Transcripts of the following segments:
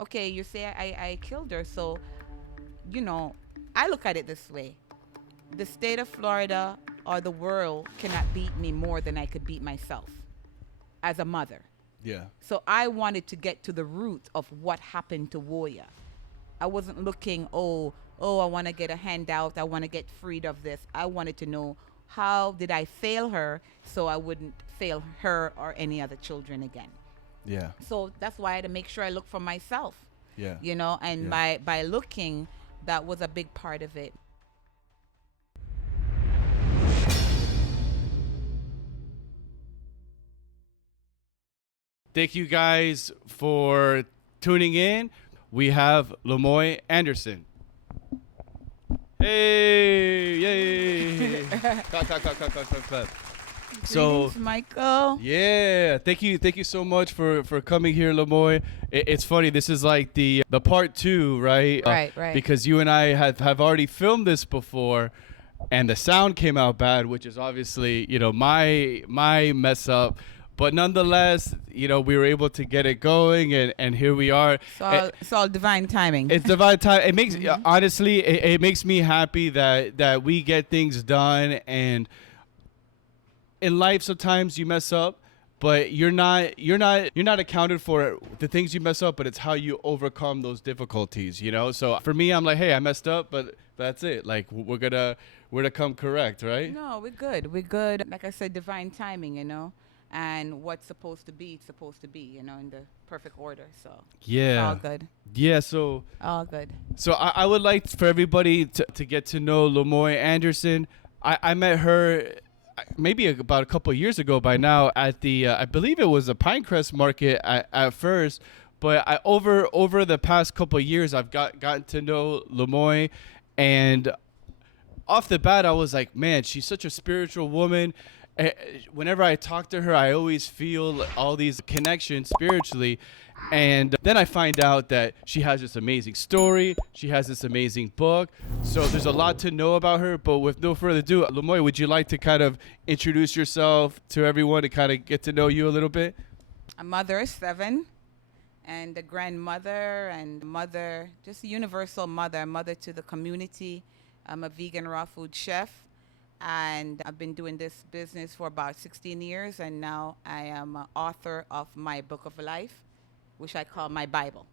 okay, you say I killed her. So, you know, I look at it this way: the state of Florida or the world cannot beat me more than I could beat myself as a mother. Yeah. So I wanted to get to the root of what happened to Woya. I wasn't looking, I want to get a handout. I want to get freed of this. I wanted to know, how did I fail her so I wouldn't fail her or any other children again. Yeah. So that's why I had to make sure I look for myself, Yeah. and Yeah. by looking, that was a big part of it. Thank you guys for tuning in. We have Lamoy Andressohn. Hey, yay! Clap, clap, clap, clap, clap, clap, clap. So, Greetings, Michael. yeah, thank you so much for coming here, Lamoy. It's funny. This is like the part two, right? Right, right. Because you and I have already filmed this before, and the sound came out bad, which is obviously my mess up. But nonetheless, we were able to get it going, and here we are. It's all divine timing. It's divine time. It makes honestly, it makes me happy that we get things done. And in life, sometimes you mess up, but you're not accounted for the things you mess up, but it's how you overcome those difficulties. So for me, I'm like, hey, I messed up, but that's it. Like we're to come correct, right? No, we're good. We're good. Like I said, divine timing, and what's supposed to be, it's supposed to be, in the perfect order. So it's all Yeah. good. Yeah. So All good. I would like for everybody to get to know Lamoy Andressohn. I met her maybe about a couple of years ago by now at the I believe it was a Pinecrest market at first, but over the past couple of years I've gotten to know Lamoy, and off the bat I was like, man, she's such a spiritual woman. Whenever I talk to her, I always feel all these connections spiritually. And then I find out that she has this amazing story. She has this amazing book. So there's a lot to know about her. But with no further ado, Lamoy, would you like to kind of introduce yourself to everyone to kind of get to know you a little bit? A mother of 7, and a grandmother and mother, just a universal mother, mother to the community. I'm a vegan raw food chef, and I've been doing this business for about 16 years, and now I am an author of my book of life, which I call my Bible.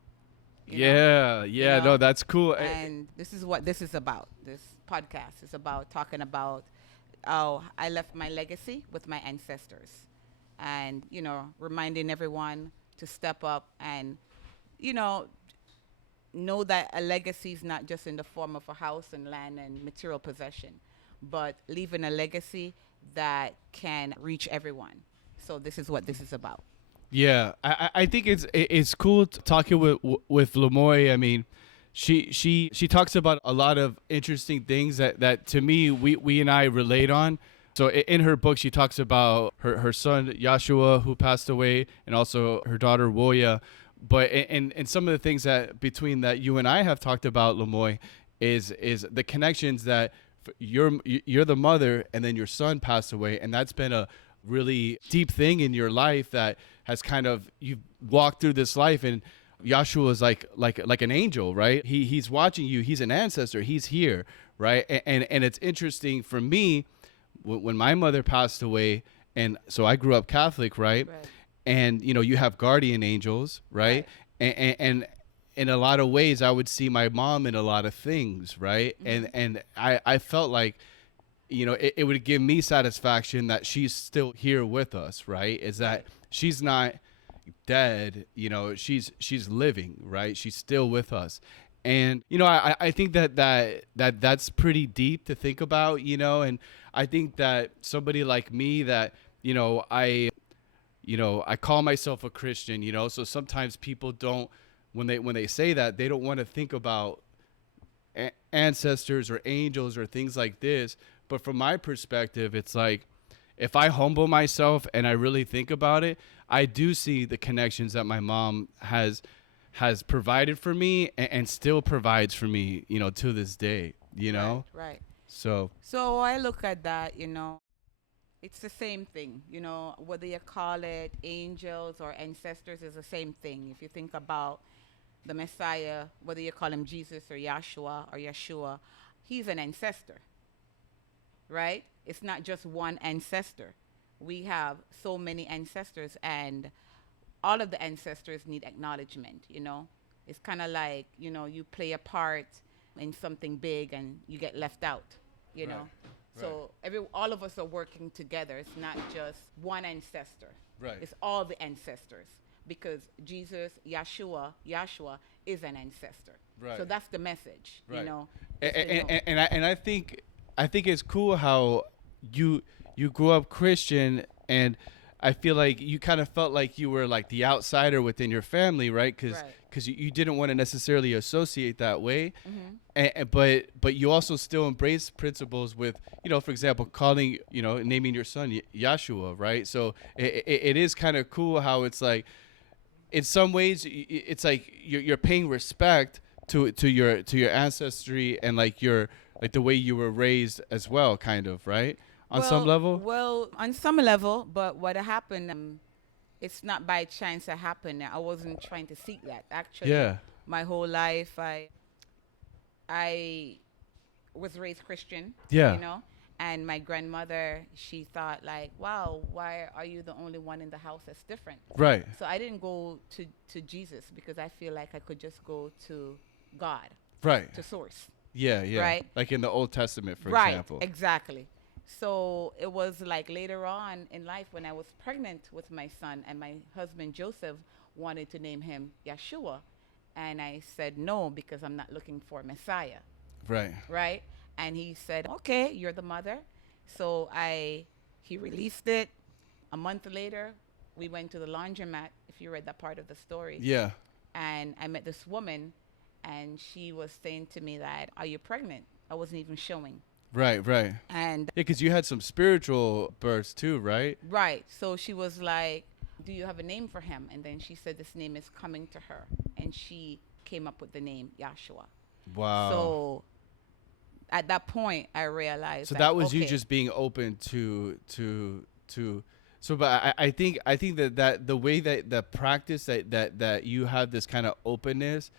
Yeah, no, that's cool. And this is what this is about. This podcast is about talking about how I left my legacy with my ancestors, and reminding everyone to step up and you know know that a legacy is not just in the form of a house and land and material possession, but leaving a legacy that can reach everyone. So this is what this is about. Yeah, I think it's cool talking with Lamoy. I mean, she talks about a lot of interesting things that to me we and I relate on. So in her book, she talks about her son Yeshua, who passed away, and also her daughter Woya. But and some of the things that between that you and I have talked about, Lamoy, is the connections that you're the mother, and then your son passed away, and that's been a really deep thing in your life that has kind of you've walked through this life, and Yahshua is like an angel, right? He's watching you. He's an ancestor. He's here, right? And it's interesting for me when my mother passed away, and so I grew up Catholic, right? Right. And you have guardian angels, right? And in a lot of ways, I would see my mom in a lot of things, right? And I felt like it would give me satisfaction that she's still here with us, right? Is that she's not dead, she's living, right? She's still with us. And I think that's pretty deep to think about, and I think that somebody like me that I call myself a Christian, so sometimes people don't, when they say that, they don't want to think about ancestors or angels or things like this. But from my perspective, it's like, if I humble myself and I really think about it, I do see the connections that my mom has provided for me, and still provides for me, to this day, Right. So So I look at that, it's the same thing, whether you call it angels or ancestors is the same thing. If you think about the Messiah, whether you call him Jesus or Yeshua, he's an ancestor, right? It's not just one ancestor. We have so many ancestors, and all of the ancestors need acknowledgement, you know? It's kind of like, you know, you play a part in something big and you get left out, you know? So all of us are working together. It's not just one ancestor. Right. It's all the ancestors, because Jesus, Yeshua is an ancestor. Right. So that's the message, Right. you know? And I think it's cool how you grew up Christian, and I feel like you kind of felt like you were like the outsider within your family, right? Because you didn't want to necessarily associate that way. But you also still embrace principles with, you know, for example, calling, you know, naming your son Yeshua, right? So it is kind of cool how it's like, in some ways, it's like you're paying respect to your ancestry, and like the way you were raised as well, kind of, right? On some level? Well, on some level, but what happened, it's not by chance it happened. I wasn't trying to seek that. Actually, my whole life, I was raised Christian, you know, and my grandmother, she thought like, wow, why are you the only one in the house that's different? Right. So I didn't go to Jesus, because I feel like I could just go to God. Right. To source. Yeah. Right. Like in the Old Testament, for example. Right, exactly. So it was like later on in life, when I was pregnant with my son, and my husband Joseph wanted to name him Yeshua, and I said no, because I'm not looking for a Messiah. Right. And he said, okay, you're the mother. So he released it. A month later, we went to the laundromat, if you read that part of the story. Yeah. And I met this woman, and she was saying to me that, are you pregnant? I wasn't even showing. Right. And because you had some spiritual births too, right? Right. So she was like, do you have a name for him? And then she said this name is coming to her. And she came up with the name Yeshua. Wow. So at that point, I realized. So that was you just being open to. So, but I think that the way that the practice that you have this kind of openness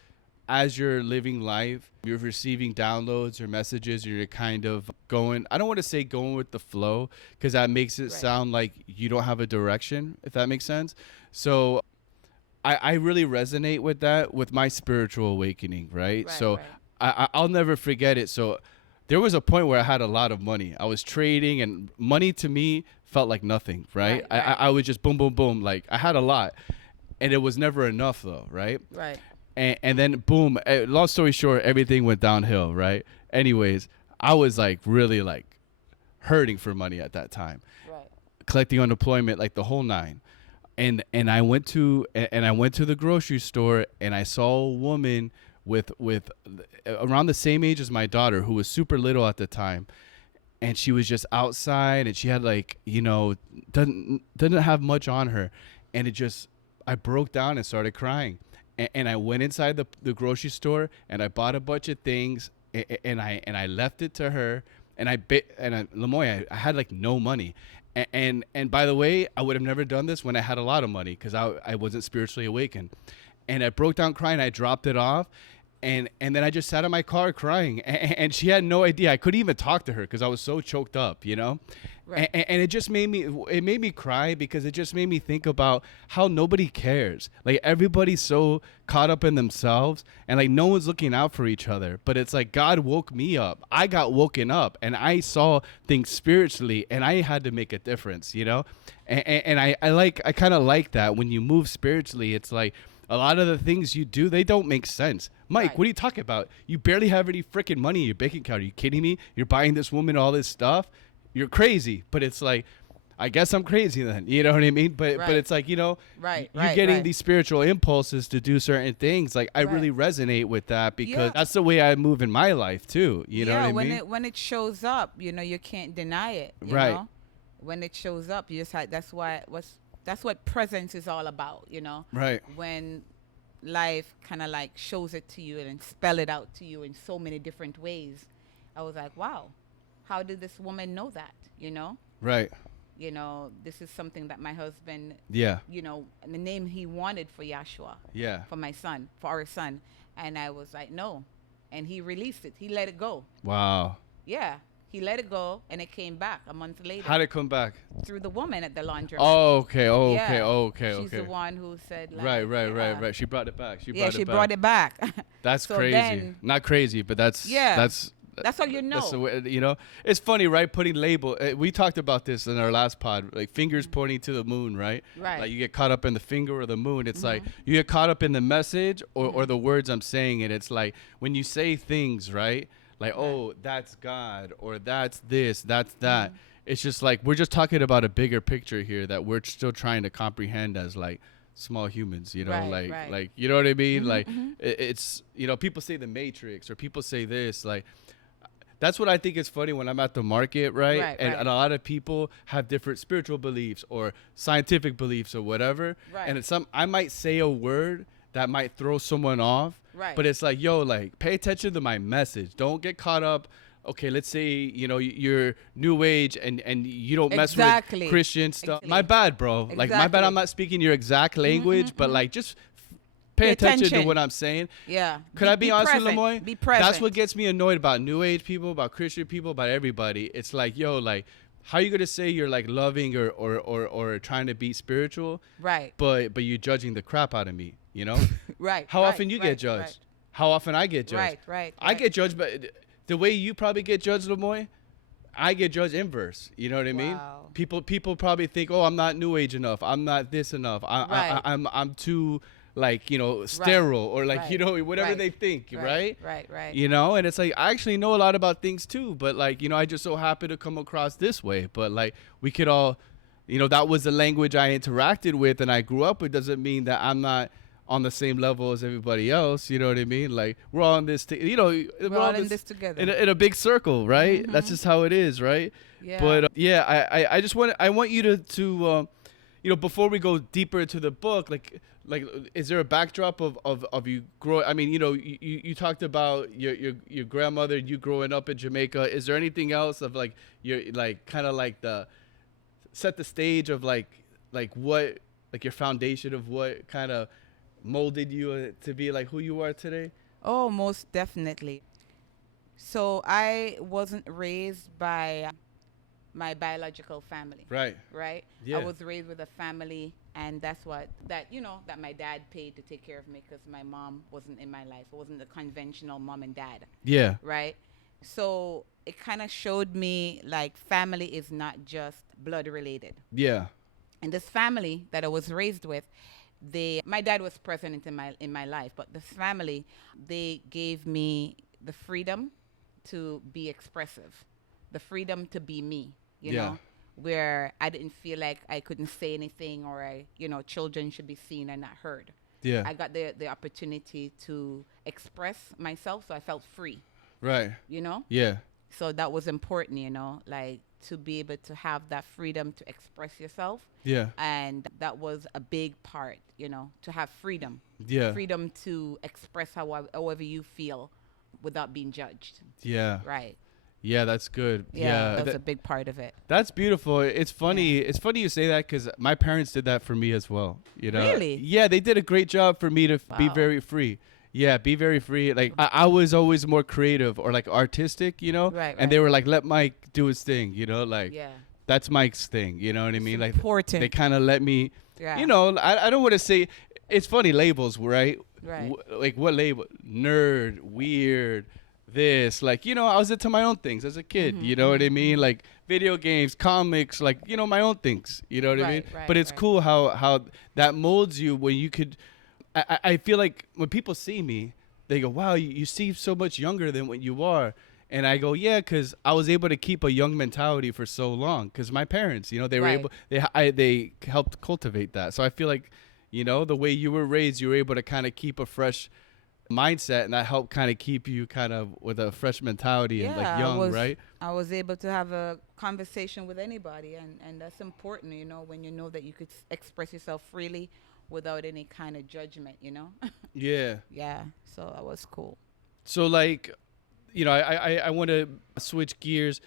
as you're living life, you're receiving downloads or messages, or you're kind of going, I don't want to say going with the flow, because that makes it sound like you don't have a direction, if that makes sense. So I really resonate with that, with my spiritual awakening, right? So I'll never forget it. So there was a point where I had a lot of money. I was trading, and money to me felt like nothing, right? I was just boom, boom, boom. Like I had a lot, and it was never enough though, right? Right. And then boom, long story short, everything went downhill, right? Anyways, I was like really like hurting for money at that time. Right. Collecting unemployment, like the whole nine. And I went to the grocery store, and I saw a woman with around the same age as my daughter, who was super little at the time. And she was just outside, and she had like, you know, doesn't have much on her. And I broke down and started crying. And I went inside the grocery store, and I bought a bunch of things, and I left it to her, and Lamoy, I had like no money. And by the way, I would have never done this when I had a lot of money, because I wasn't spiritually awakened. And I broke down crying. I dropped it off. And then I just sat in my car crying, and she had no idea. I couldn't even talk to her because I was so choked up, you know? Right. And it just made me cry, because it just made me think about how nobody cares. Like everybody's so caught up in themselves, and like no one's looking out for each other. But it's like God woke me up. I got woken up, and I saw things spiritually, and I had to make a difference, you know? And I kind of like that when you move spiritually. It's like a lot of the things you do, they don't make sense. Mike, what are you talking about? You barely have any freaking money in your bank account. Are you kidding me? You're buying this woman all this stuff? You're crazy. But it's like, I guess I'm crazy then. You know what I mean? But it's like, you know, you're getting these spiritual impulses to do certain things. Like I really resonate with that, because that's the way I move in my life too. You know what I mean? When it shows up, you know, you can't deny it. You know? When it shows up, you just have, that's what presence is all about, you know? Right. When life kind of like shows it to you and spell it out to you in so many different ways, I was like, wow, how did this woman know that, you know? Right. you know, this is something that my husband, Yeah. you know, the name he wanted for Yeshua, Yeah. for my son, for our son. And I was like, no. And he released it. He let it go. Wow. Yeah. He let it go, and it came back a month later. How'd it come back? Through the woman at the laundromat. Oh, okay. Oh, Yeah. okay. Oh, okay. She's Okay. the one who said, like, Right. She brought it back. She brought it back. That's So crazy. then- Not crazy, but that's That's how you know. That's the way, you know. It's funny, right? Putting label. We talked about this in our last pod, like fingers pointing to the moon, right? Right. Like you get caught up in the finger or the moon. It's like you get caught up in the message or the words I'm saying. And it's like when you say things, right? Like, oh, that's God, or that's this, that's that. It's just like we're just talking about a bigger picture here that we're still trying to comprehend as like small humans, you know, like you know what I mean? Like it's, you know, people say the Matrix or people say this, like that's what I think is funny when I'm at the market, right? And a lot of people have different spiritual beliefs or scientific beliefs or whatever. Right. And it's I might say a word that might throw someone off. Right. But it's like, yo, like pay attention to my message. Don't get caught up. Okay, let's say, you know, you're new age and you don't mess with Christian stuff. Exactly. My bad, bro. Like, my bad I'm not speaking your exact language, but like just pay attention to what I'm saying. Yeah. Could I be honest with present. Lamoy? Be present. That's what gets me annoyed about new age people, about Christian people, about everybody. It's like, yo, like, how you gonna say you're like loving or trying to be spiritual? Right. But you're judging the crap out of me, you know? Right. How often you get judged? Right. How often I get judged? Right. I get judged, but the way you probably get judged, Lamoy, I get judged inverse. You know what I mean? Wow. People probably think, oh, I'm not new age enough. I'm not this enough. I'm too, like, you know, sterile or like, you know, whatever they think, right? Right. You know, and it's like, I actually know a lot about things too, but like, you know, I just so happen to come across this way. But like, we could all, you know, that was the language I interacted with and I grew up with. Doesn't mean that I'm not on the same level as everybody else. You know what I mean? Like, we're all in this, you know, we're all in this together. In a big circle, right? That's just how it is, right? Yeah. But I just want you to you know, before we go deeper into the book, like is there a backdrop of you grow? I mean, you know, you talked about your grandmother, you growing up in Jamaica. Is there anything else of like your like kind of like the set the stage of like what, like your foundation of what kind of molded you to be like who you are today? Oh, most definitely. So I wasn't raised by my biological family. Right. Yeah. I was raised with a family, and that's what that my dad paid to take care of me because my mom wasn't in my life. It wasn't the conventional mom and dad. Yeah. Right. So it kind of showed me like family is not just blood related. Yeah. And this family that I was raised with, my dad was present in my life, but this family, they gave me the freedom to be expressive, the freedom to be me, you know, where I didn't feel like I couldn't say anything or children should be seen and not heard. Yeah. I got the opportunity to express myself, so I felt free. Right. You know? Yeah. So that was important, like to be able to have that freedom to express yourself. Yeah. And that was a big part, to have freedom. Yeah. Freedom to express however you feel without being judged. Yeah. Right. Yeah, that's good. Yeah, that's a big part of it. That's beautiful. It's funny. Yeah. It's funny you say that because my parents did that for me as well. Really? Yeah, they did a great job for me to be very free. Yeah, be very free. Like I was always more creative or like artistic, Right. And they were like, let Mike do his thing, like yeah. That's Mike's thing. You know what I mean? It's like important. They kind of let me. Yeah. I don't want to say. It's funny labels, right? Right. Like what label? Nerd, weird. This, like, I was into my own things as a kid, you know what I mean? Like video games, comics, like, my own things, you know what I mean? Right, but it's cool how that molds you when you could, I feel like when people see me, they go, wow, you seem so much younger than what you are. And I go, yeah, because I was able to keep a young mentality for so long because my parents, they were able, they helped cultivate that. So I feel like, the way you were raised, you were able to kind of keep a fresh mindset, and that helped kind of keep you kind of with a fresh mentality and like young, right? I was able to have a conversation with anybody, and that's important, when you know that you could express yourself freely without any kind of judgment, Yeah. Yeah, so that was cool. So like, I want to switch gears.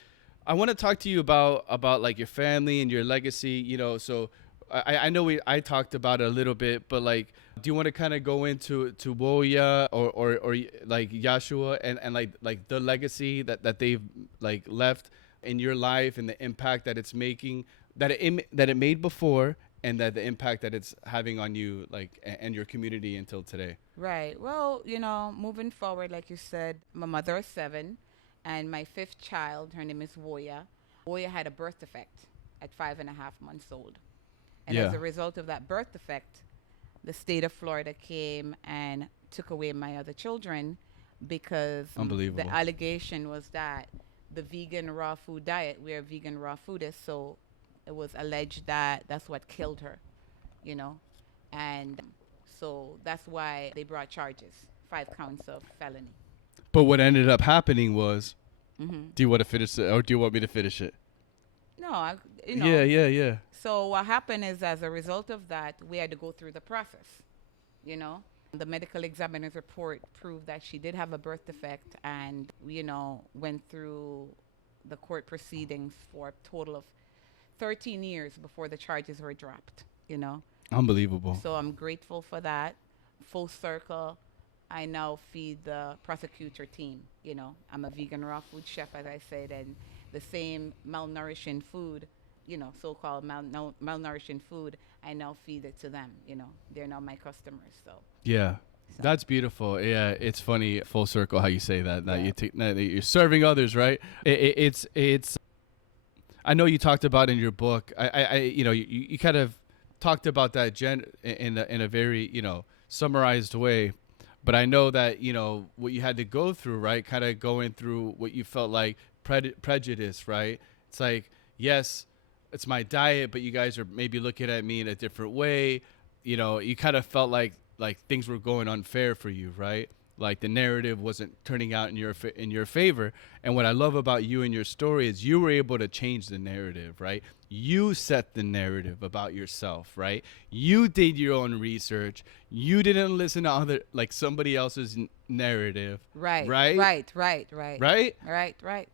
I want to talk to you about like your family and your legacy. So I know I talked about it a little bit, but like, do you want to kind of go into Woya or like Yeshua and like the legacy that they've like left in your life and the impact that it's making, that it made before, and that the impact that it's having on you, like, and your community until today. Right. Well, moving forward, like you said, I'm a mother of 7, and my 5th child, her name is Woya. Woya had a birth defect at 5.5 months old. And as Yeah. a result of that birth defect, the state of Florida came and took away my other children because Unbelievable. the allegation was that the vegan raw food diet, we're vegan raw foodists, so it was alleged that that's what killed her, you know. And so that's why they brought charges, 5 counts of felony. But what ended up happening was, Hmm. do you want to finish it, or do you want me to finish it? No, Yeah. So what happened is, as a result of that, we had to go through the process, you know. The medical examiner's report proved that she did have a birth defect, and, went through the court proceedings for a total of 13 years before the charges were dropped, you know. Unbelievable. So I'm grateful for that. Full circle, I now feed the prosecutor team, you know. I'm a vegan raw food chef, as I said, and the same malnourishing food, so-called malnourishing food, I now feed it to them, They're now my customers, so. Yeah. So. That's beautiful. Yeah, it's funny, full circle, how you say that. That Yeah. that you're serving others, right? It's. I know you talked about in your book. You kind of talked about that in a very summarized way, but I know that what you had to go through, right? Kind of going through what you felt like prejudice, right? It's like, yes, it's my diet, but you guys are maybe looking at me in a different way. You kind of felt like things were going unfair for you, right? Like the narrative wasn't turning out in your favor. And what I love about you and your story is you were able to change the narrative, right? You set the narrative about yourself, right? You did your own research. You didn't listen to somebody else's narrative. Right. Right. Right.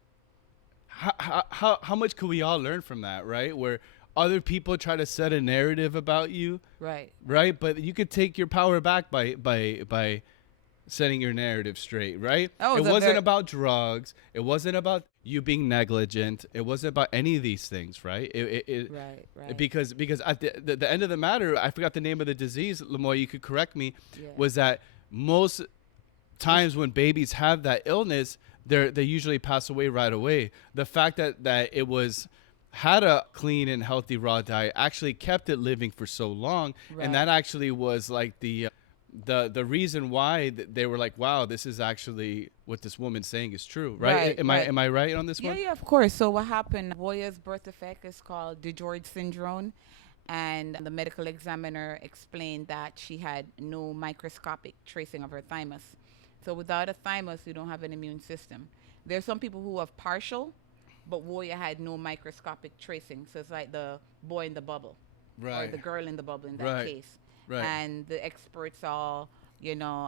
How much could we all learn from that, right? Where other people try to set a narrative about you, Right. right? But you could take your power back by setting your narrative straight, right? Oh, It wasn't about drugs. It wasn't about you being negligent. It wasn't about any of these things, right? Right. Because at the end of the matter, I forgot the name of the disease, Lamoy, you could correct me, Yeah. was that most times when babies have that illness, they usually pass away right away. The fact that it had a clean and healthy raw diet actually kept it living for so long. Right. And that actually was like the reason why they were like, wow, this is actually what this woman's saying is true, right? Am I right on this one? Yeah, of course. So what happened, Woya's birth defect is called DiGeorge syndrome, and the medical examiner explained that she had no microscopic tracing of her thymus. So without a thymus, you don't have an immune system. There's some people who have partial, but Woya had no microscopic tracing. So it's like the boy in the bubble, or the girl in the bubble in that case. Right. And the experts all,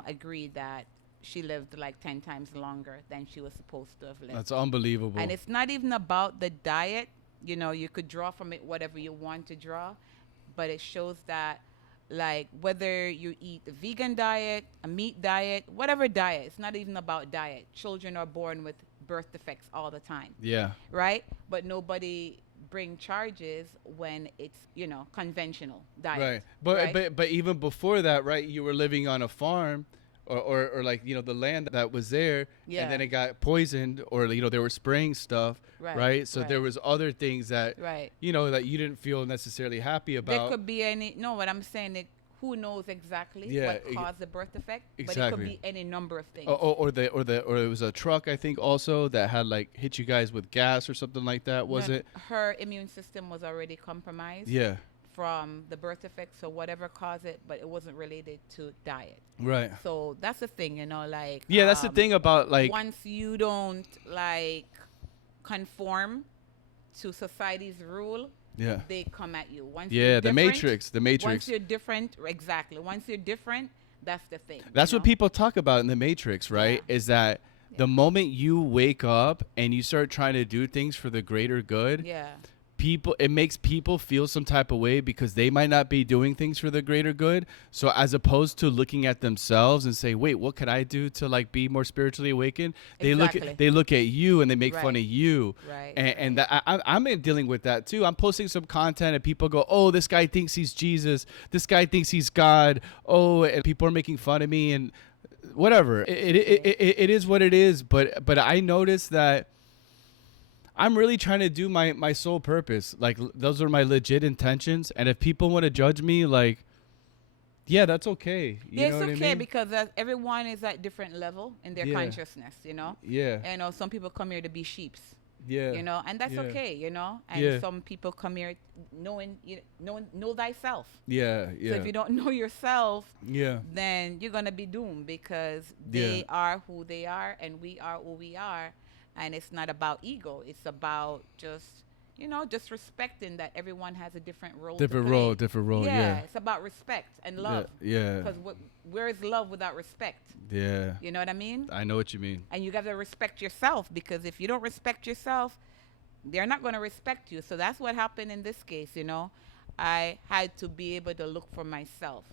agreed that she lived like 10 times longer than she was supposed to have lived. That's unbelievable. And it's not even about the diet. You could draw from it whatever you want to draw, but it shows that, like, whether you eat a vegan diet, a meat diet, whatever diet, it's not even about diet. Children are born with birth defects all the time. Yeah. Right? But nobody bring charges when it's, conventional diet. Right. But even before that, right, you were living on a farm or like, the land that was there, Yeah. and then it got poisoned, or, they were spraying stuff, right? So there was other things that, Right. that you didn't feel necessarily happy There about. could be what I'm saying, who knows exactly what caused the birth defect, but it Exactly. could be any number of things. Or it was a truck, I think, also that had like hit you guys with gas or something like that, was it? Her immune system was already compromised Yeah. from the birth defect, so whatever caused it, but it wasn't related to diet. Right. So that's the thing, like. Yeah, that's the thing about like. Once you don't conform to society's rule, Yeah. they come at you. Once Yeah, you're the different, Matrix. Once you're different, exactly. Once you're different, that's the thing. That's what people talk about in the Matrix, right? Yeah. Is that The moment you wake up and you start trying to do things for the greater good, Yeah. it makes people feel some type of way because they might not be doing things for the greater good. So as opposed to looking at themselves and say, wait, what could I do to like be more spiritually awakened? Exactly. They look at you and they make fun Right. of you. Right. And that, I'm dealing with that too. I'm posting some content and people go, oh, this guy thinks he's Jesus. This guy thinks he's God. Oh, and people are making fun of me and whatever. It is what it is. But I noticed that I'm really trying to do my sole purpose. Like, those are my legit intentions. And if people want to judge me, like, yeah, that's okay. You Yeah, know it's what okay I mean? because everyone is at different level in their Yeah. consciousness, you know. Yeah. And some people come here to be sheeps, Yeah. you know, and that's Yeah. okay, you know. And Yeah. some people come here know thyself. Yeah. Yeah. So if you don't know yourself, Yeah. then you're gonna be doomed because they are who they are and we are who we are, and it's not about ego. It's about just respecting that everyone has a different role. Different role. Different role. Yeah. It's about respect and love. Yeah. Because where is love without respect? Yeah. You know what I mean? I know what you mean. And you got to respect yourself, because if you don't respect yourself, they're not going to respect you. So that's what happened in this case, you know. I had to be able to look for myself.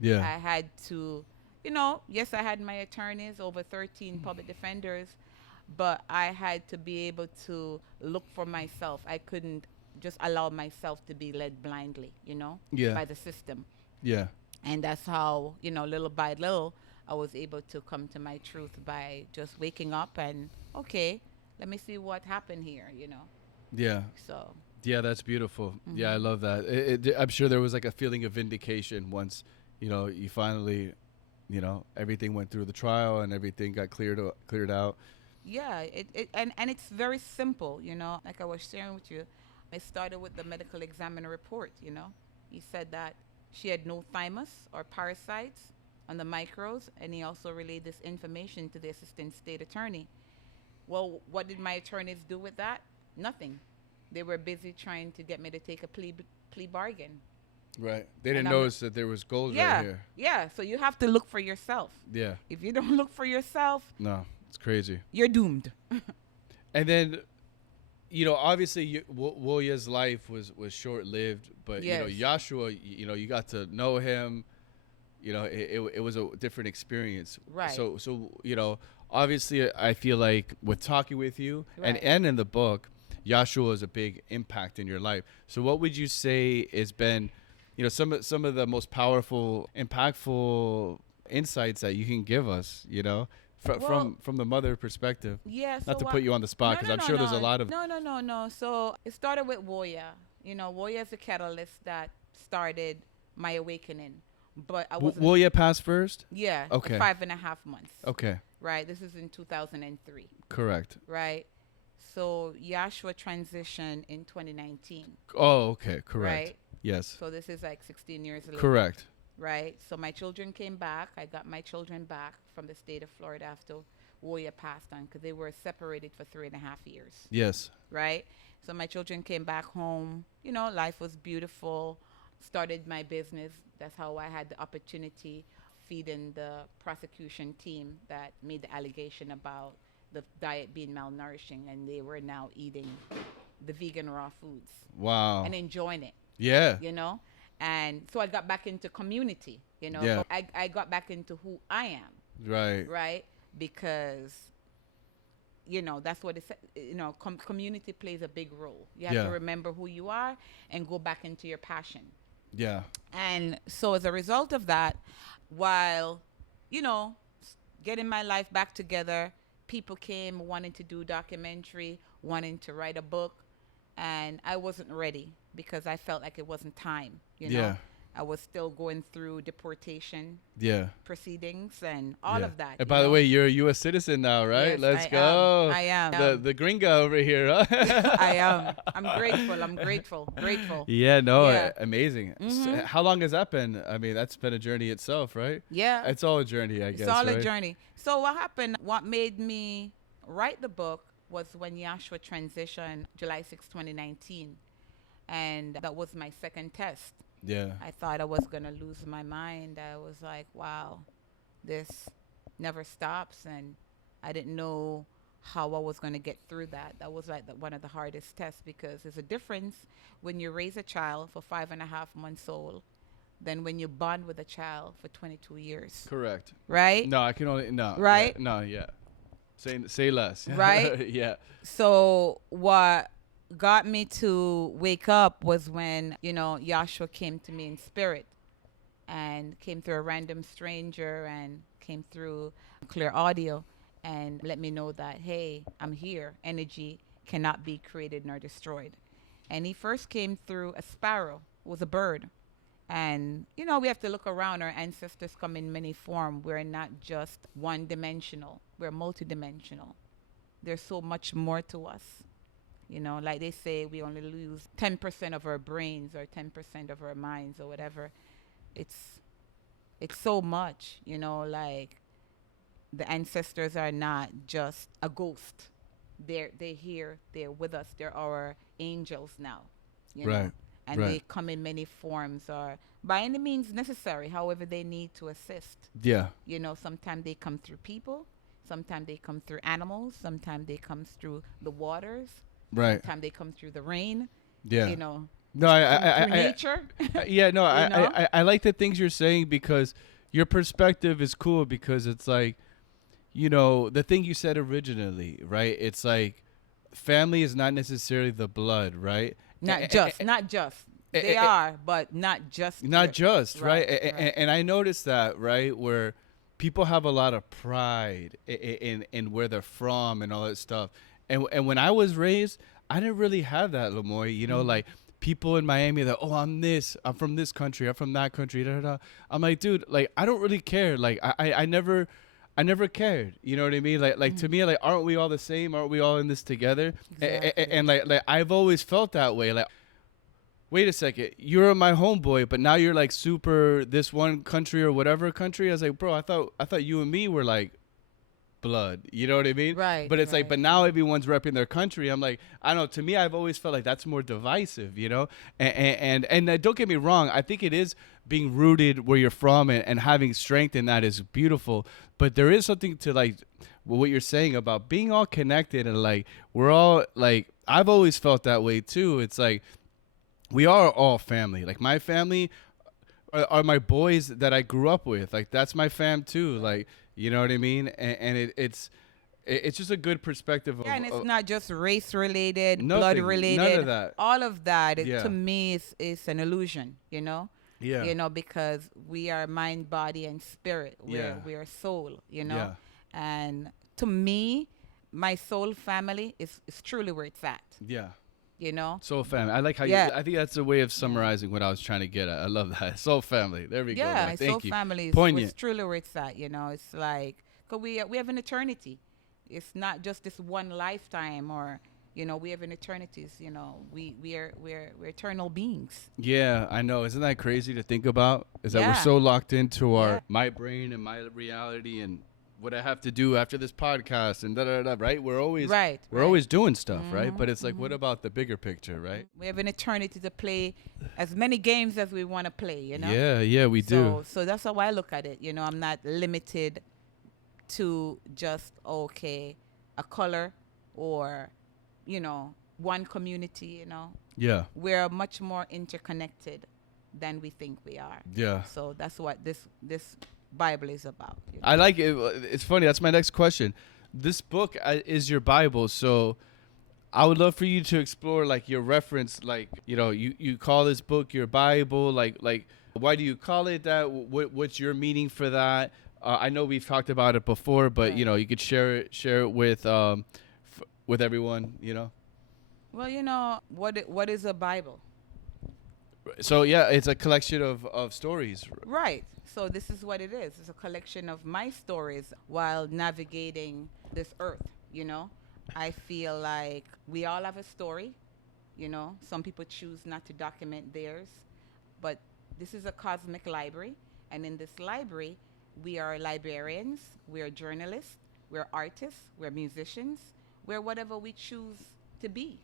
Yeah. I had to, yes, I had my attorneys, over 13 public defenders, but I had to be able to look for myself. I couldn't just allow myself to be led blindly, Yeah. by the system. Yeah. And that's how, little by little, I was able to come to my truth by just waking up and, okay, let me see what happened here, Yeah. So. Yeah, that's beautiful. Mm-hmm. Yeah, I love that. I'm sure there was like a feeling of vindication once, you finally, everything went through the trial and everything got cleared out. Yeah, and it's very simple, like I was sharing with you. It started with the medical examiner report, He said that she had no thymus or parasites on the micros, and he also relayed this information to the assistant state attorney. Well, what did my attorneys do with that? Nothing. They were busy trying to get me to take a plea bargain. Right. They didn't And I'm- notice that there was gold Yeah, right here. yeah. So you have to look for yourself. Yeah. If you don't look for yourself, No, it's crazy. you're doomed. And then, obviously, Woya's life was short-lived, but Yes. Yeshua, you got to know him. It was a different experience. Right. So obviously, I feel like with talking with you Right. and in the book, Yeshua is a big impact in your life. So what would you say has been, some of the most powerful, impactful insights that you can give us, from the mother perspective? Yeah. Not to put you on the spot, because I'm sure there's a lot of. No. So it started with Woya. Woya is a catalyst that started my awakening. But I wasn't. Woya pass first? Yeah. Okay. 5.5 months. Okay. Right. This is in 2003. Correct. Right. So Yeshua transitioned in 2019. Oh, okay. Correct. Right. Yes. So this is like 16 years later. Correct. Right. So my children came back. I got my children back from the state of Florida after Woya passed on, because they were separated for 3.5 years. Yes. Right. So my children came back home. Life was beautiful. Started my business. That's how I had the opportunity feeding the prosecution team that made the allegation about the diet being malnourishing, and they were now eating the vegan raw foods Wow. and enjoying it. Yeah. And so I got back into community, Yeah. So I got back into who I am, Right. right? Because, that's what it's, community plays a big role. You have Yeah. to remember who you are and go back into your passion. Yeah. And so as a result of that, while, getting my life back together, people came wanting to do documentary, wanting to write a book, and I wasn't ready because I felt like it wasn't time, Yeah. I was still going through deportation Yeah. proceedings and all Yeah. of that. And by the way, you're a U.S. citizen now, right? Yes, Let's I go. am. I am. The gringa over here, huh? I am. I'm grateful. Yeah, no, Yeah. amazing. Mhm. How long has that been? I mean, that's been a journey itself, right? Yeah. It's all a journey, I guess. It's all right? a journey. So what happened, what made me write the book was when Yeshua transitioned July 6, 2019. And that was my second test. Yeah. I thought I was going to lose my mind. I was like, wow, this never stops. And I didn't know how I was going to get through that. That was like one of the hardest tests, because there's a difference when you raise a child for 5.5 months old than when you bond with a child for 22 years. Correct. Right? No, I can only no. Right? Yeah, no, yeah. Say less. Right? Yeah. So what got me to wake up was when, Yeshua came to me in spirit, and came through a random stranger, and came through clear audio, and let me know that, hey, I'm here. Energy cannot be created nor destroyed. And he first came through a sparrow, it was a bird. And, we have to look around. Our ancestors come in many forms. We're not just one dimensional, we're multidimensional. There's so much more to us. Like they say, we only lose 10% of our brains or 10% of our minds or whatever. It's so much, like the ancestors are not just a ghost. They're here, they're with us, they're our angels now. Right. And they come in many forms, or by any means necessary, however they need to assist. Yeah. Sometimes they come through people, sometimes they come through animals, sometimes they come through the waters, Right. sometimes they come through the rain. Yeah. No, through nature. Yeah, no, I like the things you're saying, because your perspective is cool, because it's like, the thing you said originally, right? It's like family is not necessarily the blood, right? Not just. They are, but not just. Not just, right? Right. And I noticed that, right, where people have a lot of pride in where they're from and all that stuff. And when I was raised, I didn't really have that, Lamoy. Like people in Miami, that, oh, I'm from this country, I'm from that country. Da, da, da. I'm like, dude, like, I don't really care. Like, I never cared. You know what I mean? Like to me, like, aren't we all the same? Aren't we all in this together? Exactly. And like I've always felt that way. Like, wait a second, you're my homeboy, but now you're like super this one country or whatever country. I was like, bro, I thought you and me were like blood. You know what I mean? Right. But it's like, right. but now everyone's repping their country. I'm like, I don't know. To me, I've always felt like that's more divisive. And don't get me wrong. I think it is being rooted where you're from, and having strength in that is beautiful. But there is something to like what you're saying about being all connected, and like we're all like, I've always felt that way too. It's like we are all family. Like my family are my boys that I grew up with. Like that's my fam too. Like, you know what I mean? And it's just a good perspective. Yeah, and it's not just race related, Nothing, blood related. none of that. All of that, Yeah. to me, is an illusion. Yeah. Because we are mind, body, and spirit. Yeah. We are soul. Yeah. And to me, my soul family is truly where it's at. Yeah. So Soul family. I like how Yeah. I think that's a way of summarizing what I was trying to get at. I love that. Soul family. There we go. yeah, man. my Thank soul you. family is Poignant. truly where it's at. It's like, cause we have an eternity. It's not just this one lifetime, or we have an eternities. We're eternal beings. Yeah, I know. Isn't that crazy to think about? Is that Yeah. we're so locked into Yeah. my brain and my reality and what I have to do after this podcast and da da da. Right? We're always Right. We're always doing stuff, right? But it's like, what about the bigger picture, right? We have an eternity to play as many games as we want to play. Yeah, we do. So that's how I look at it. I'm not limited to just a color or one community. Yeah, We're much more interconnected than we think we are. yeah. So that's what this Bible is about. I like it. It's funny. That's my next question. This book is your Bible, so I would love for you to explore like your reference. Like, you call this book your Bible. Like why do you call it that? What's your meaning for that? I know we've talked about it before, but Right. you could share it with everyone. Well, what is a Bible? So yeah, it's a collection of stories. Right. So this is what it is. It's a collection of my stories while navigating this earth. I feel like we all have a story. Some people choose not to document theirs, but this is a cosmic library. And in this library, we are librarians, we're journalists, we're artists, we're musicians, we're whatever we choose to be.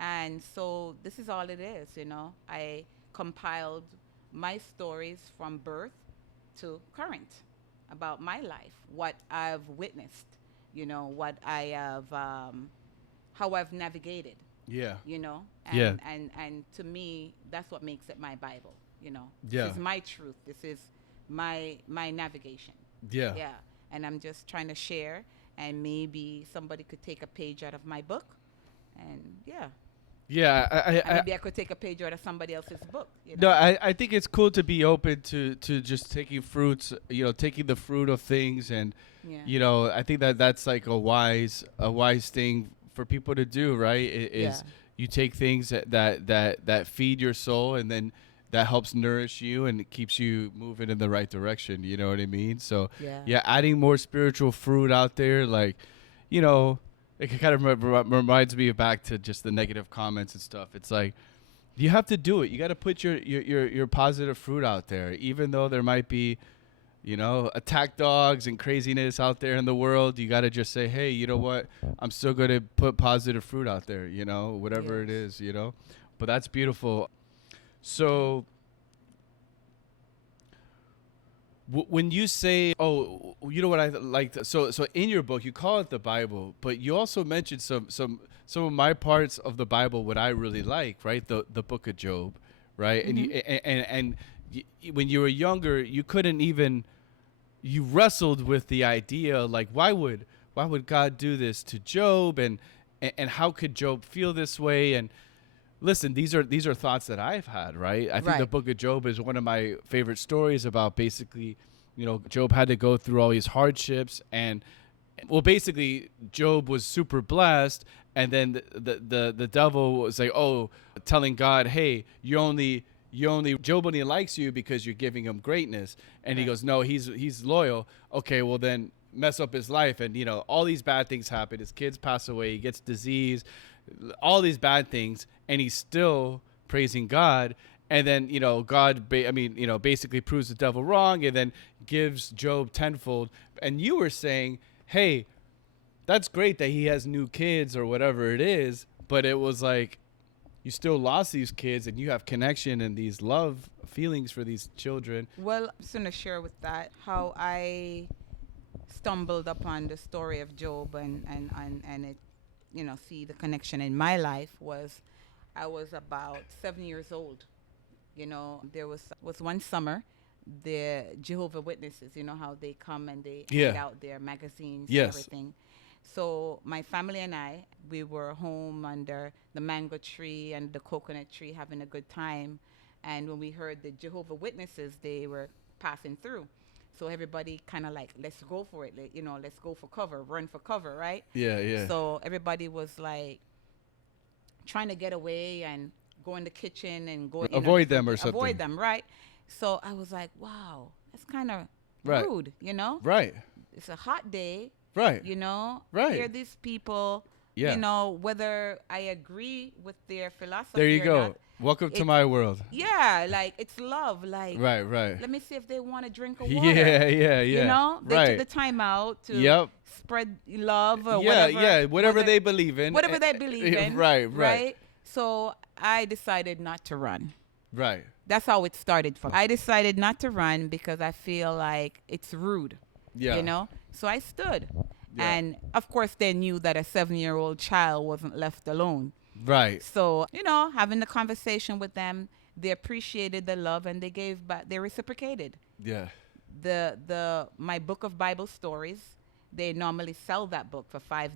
And so this is all it is. I compiled my stories from birth to current about my life, what I've witnessed. what I have, how I've navigated, Yeah. and, Yeah. and to me, that's what makes it my Bible. Yeah. This is my truth. This is my navigation. Yeah. Yeah, and I'm just trying to share, and maybe somebody could take a page out of my book, and yeah, Yeah. and maybe I could take a page out of somebody else's book. No, I think it's cool to be open to just taking fruits, taking the fruit of things, and Yeah. I think that's like a wise thing for people to do, right? Is you take things that feed your soul, and then that helps nourish you and it keeps you moving in the right direction. You know what I mean? So Yeah. adding more spiritual fruit out there, like, you know, it kind of reminds me back to just the negative comments and stuff. It's like, you have to do it. You got to put your positive fruit out there, even though there might be, attack dogs and craziness out there in the world. You got to just say, hey, you know what? I'm still going to put positive fruit out there, whatever it is, But that's beautiful. So when you say, oh, you know what I like? So in your book, you call it the Bible, but you also mentioned some of my parts of the Bible, what I really like, right? The book of Job, right? And when you were younger, you couldn't even, you wrestled with the idea, like, why would God do this to Job, and how could Job feel this way? And listen, these are thoughts that I've had, right? I think the book of Job is one of my favorite stories about basically, Job had to go through all these hardships, and basically Job was super blessed, and then the devil was like, telling God, hey, Job only likes you because you're giving him greatness. And he goes, no, he's loyal. Okay, well then mess up his life, and all these bad things happen. His kids pass away, he gets disease, all these bad things, and he's still praising God. And then, God, basically proves the devil wrong, and then gives Job tenfold. And you were saying, hey, that's great that he has new kids or whatever it is, but it was like, you still lost these kids, and you have connection and these love feelings for these children. Well, I'm just going to share with that how I stumbled upon the story of Job, and it, see the connection in my life was, I was about 7 years old. There was one summer, the Jehovah Witnesses, how they come and they hand out their magazines and everything. So my family and I, we were home under the mango tree and the coconut tree having a good time. And when we heard the Jehovah Witnesses, they were passing through. So everybody kind of like, let's go for it. Let's go for cover, run for cover, right? Yeah, yeah. So everybody was like trying to get away and go in the kitchen and go. Avoid them or something. Avoid them, right? So I was like, wow, that's kind of right. rude, Right. It's a hot day. Right. Right. Here these people, whether I agree with their philosophy. There you or go. not, welcome to my world. Yeah, like it's love. Like right. Let me see if they want to drink a water. Yeah. They took the time out to spread love or whatever. Yeah, whatever they believe in. Whatever they believe in. Right. So I decided not to run. Right. That's how it started for me. I decided not to run because I feel like it's rude. Yeah. So I stood. Yeah. And of course they knew that a 7-year-old child wasn't left alone. Right. So, having the conversation with them, they appreciated the love and they gave back, they reciprocated. Yeah. My book of Bible stories, they normally sell that book for $5,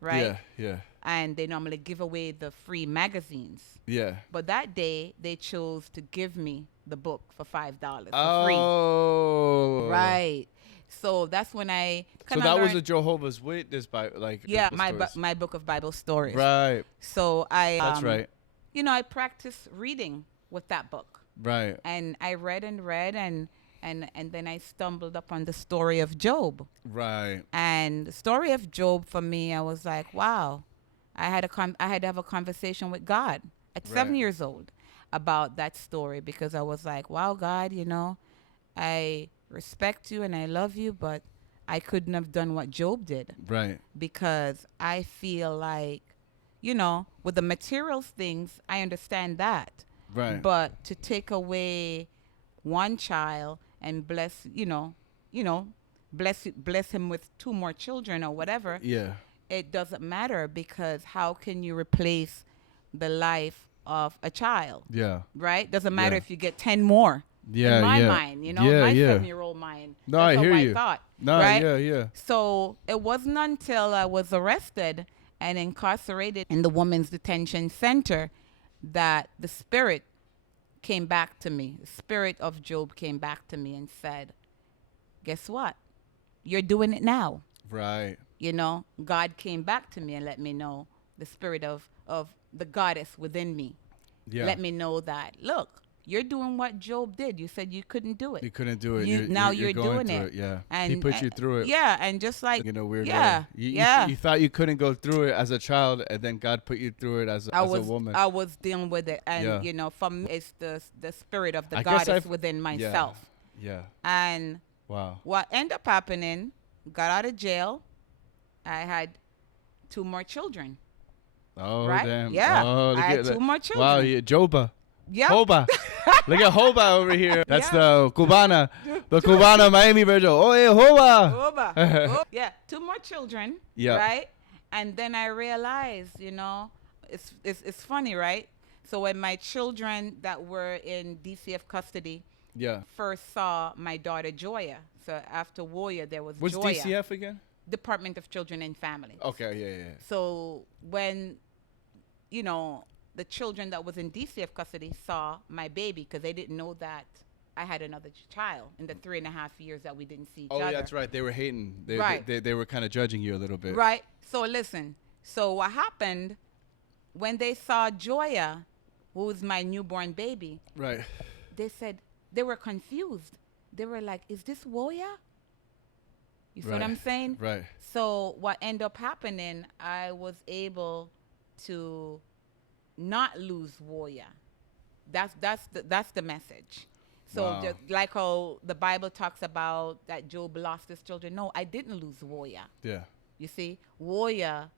right? Yeah. And they normally give away the free magazines. Yeah. But that day they chose to give me the book for $5 for free. Oh. Right. So that's when I So that was a Jehovah's Witness my book of Bible stories. Right. So That's right. I practiced reading with that book. Right. And I read and then I stumbled upon the story of Job. Right. And the story of Job for me, I was like, wow. I had to have a conversation with God at 7 years old about that story, because I was like, wow, God, I respect you and I love you, but I couldn't have done what Job did. Right. Because I feel like, with the materials things, I understand that. Right. But to take away one child and bless, bless him with 2 more children or whatever, Yeah. it doesn't matter, because how can you replace the life of a child? Yeah. Right? Doesn't matter Yeah. if you get 10 more. Yeah. In my yeah. mind, you know, Yeah. my Yeah. 7-year-old mind. No, That's I hear how you. I thought. No. Right? Yeah. Yeah. So it wasn't until I was arrested and incarcerated in the women's detention center that the spirit came back to me. The spirit of Job came back to me and said, guess what? You're doing it now. Right. You know, God came back to me and let me know, the spirit of the goddess within me. Yeah. Let me know that, look, you're doing what Job did. You said you couldn't do it. You couldn't do it. Now you're you're going doing through it. Yeah. And He put you through it. Yeah, and just like, In a weird yeah, way. You thought you couldn't go through it as a child, and then God put you through it as a woman. I was dealing with it, and Yeah. you know, for me, it's the spirit of the I guess goddess within myself. Yeah. And Wow. what ended up happening, got out of jail, I had 2 more children. Oh, Right? damn. Yeah. Oh, I look had at 2 that. more children. Wow. Yeah. Joba. Yeah. Hoba. Look at Hoba over here. That's Yeah. the Cubana. The Cubana Miami version. Oh, yeah, Hoba. Over. Yeah, 2 more children. Yeah. Right? And then I realized, you know, it's funny, right? So when my children that were in DCF custody Yeah. first saw my daughter Joya, so after Woya there was What's Joya, DCF again? Department of Children and Family. Okay. Yeah. So when, you know, the children that was in DCF custody saw my baby, because they didn't know that I had another child in the 3.5 years that we didn't see each Oh, other. yeah, that's right. They were hating. Right. They were kind of judging you a little bit. Right. So listen. So what happened when they saw Joya, who was my newborn baby? Right. They said they were confused. They were like, "Is this Woya?" You see what Right. I'm saying? Right. So what ended up happening, I was able to not lose Woya. That's the message. So Wow. just like how the Bible talks about that Job lost his children. No, I didn't lose Woya. Yeah. You see, Woya,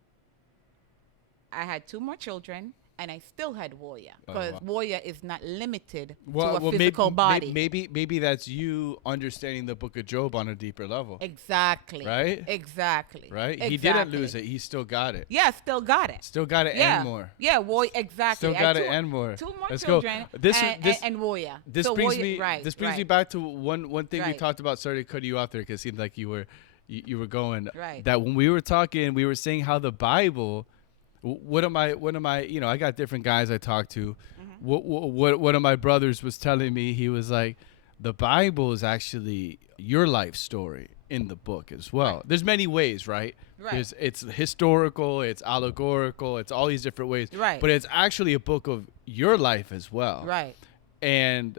I had 2 more children, and I still had Woya, because wow. Woya is not limited Well, to a physical body. Maybe that's you understanding the Book of Job on a deeper level. Exactly. Right? Exactly. Right? Exactly. He didn't lose it. He still got it. Yeah, still got it. Still got it Yeah. and more. Yeah, Woya, exactly. Still I got had it and more. 2 more Let's children go. This and Woya. This So brings Woya- me. right, This brings me right. back to one thing we Right. talked about. Sorry to cut you off there, because it seemed like you were going. Right. That when we were talking, we were saying how the Bible. One of my, you know, I got different guys I talk to. What one of my brothers was telling me, he was like, the Bible is actually your life story in the book as well. There's many ways, right? Right. It's historical, it's allegorical, it's all these different ways. Right. But it's actually a book of your life as well. Right. And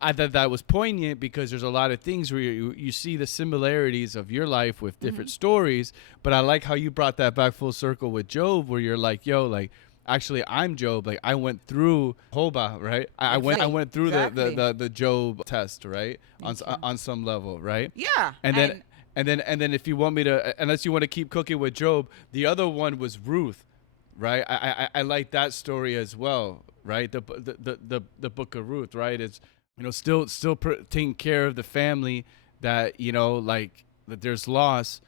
I thought that was poignant, because there's a lot of things where you see the similarities of your life with different stories. But I like how you brought that back full circle with Job, where you're like, yo, like, actually I'm Job. Like, I went through Hoba, right? I went through Exactly. the Job test, right? On some level, right? Yeah. And then if you want me to, unless you want to keep cooking with Job, the other one was Ruth, right? I like that story as well, right? The book of Ruth, right? It's, you know, still taking care of the family that, you know, like, that there's loss,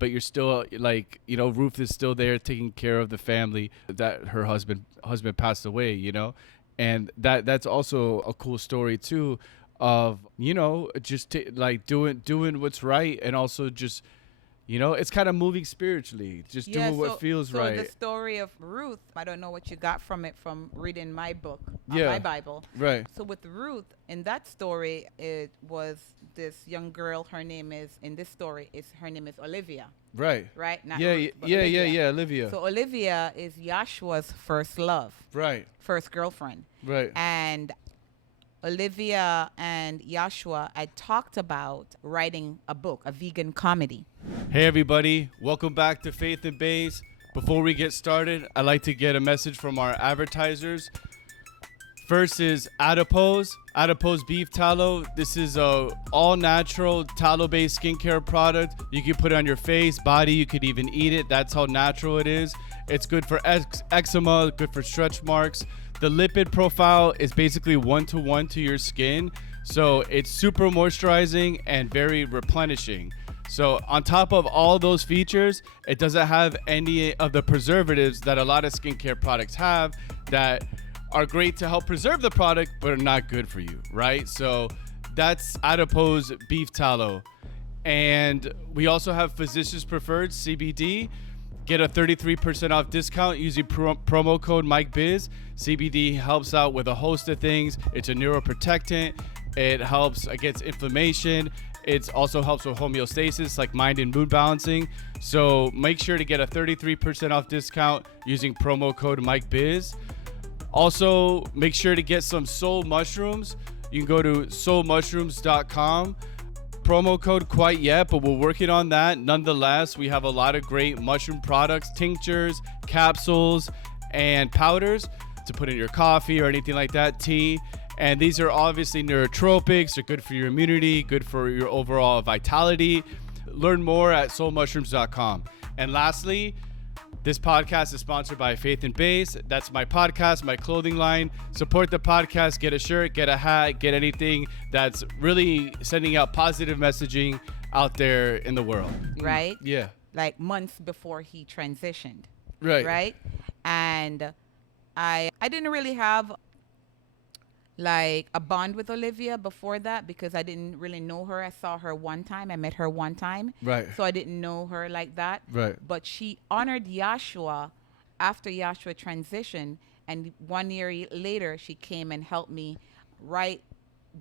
but you're still, like, you know, Ruth is still there taking care of the family that her husband passed away, you know, and that's also a cool story too, of, you know, just like doing what's right, and also just, you know, it's kind of moving spiritually, just doing what feels so right. the story of Ruth, I don't know what you got from it from reading my book, Yeah. my Bible. Right. So with Ruth, in that story, it was this young girl. Her name is Olivia. Right. Right? Not Yeah, Ruth, but yeah, Olivia. yeah, Olivia. So Olivia is Yeshua's first love, Right. first girlfriend. Right. And Olivia and Yeshua had talked about writing a book, a vegan comedy. Hey everybody, welcome back to Faith and Bays. Before we get started, I'd like to get a message from our advertisers. First is Adipoz beef tallow. This is a all-natural tallow-based skincare product. You can put it on your face, body, you could even eat it. That's how natural it is. It's good for eczema, good for stretch marks. The lipid profile is basically 1-to-1 to your skin, so it's super moisturizing and very replenishing. So on top of all those features, it doesn't have any of the preservatives that a lot of skincare products have that are great to help preserve the product, but are not good for you, right? So that's Adipoz beef tallow. And we also have Physicians Preferred CBD. Get a 33% off discount using promo code MikeBiz. CBD helps out with a host of things. It's a neuroprotectant. It helps against inflammation. It also helps with homeostasis, like mind and mood balancing. So make sure to get a 33% off discount using promo code MikeBiz. Also, make sure to get some soul mushrooms. You can go to soulmushrooms.com. Promo code quite yet, but we're working on that. Nonetheless, we have a lot of great mushroom products, tinctures, capsules, and powders to put in your coffee or anything like that, tea. And these are obviously neurotropics. They're good for your immunity, good for your overall vitality. Learn more at soulmushrooms.com. And lastly, this podcast is sponsored by Faith and Base. That's my podcast, my clothing line. Support the podcast. Get a shirt, get a hat, get anything that's really sending out positive messaging out there in the world. Right? Yeah. Like months before he transitioned. Right. Right? And I didn't really have like a bond with Olivia before that because I didn't really know her. I saw her one time. I met her one time. Right. So I didn't know her like that. Right. But she honored Yeshua after Yeshua transitioned. And 1 year later, she came and helped me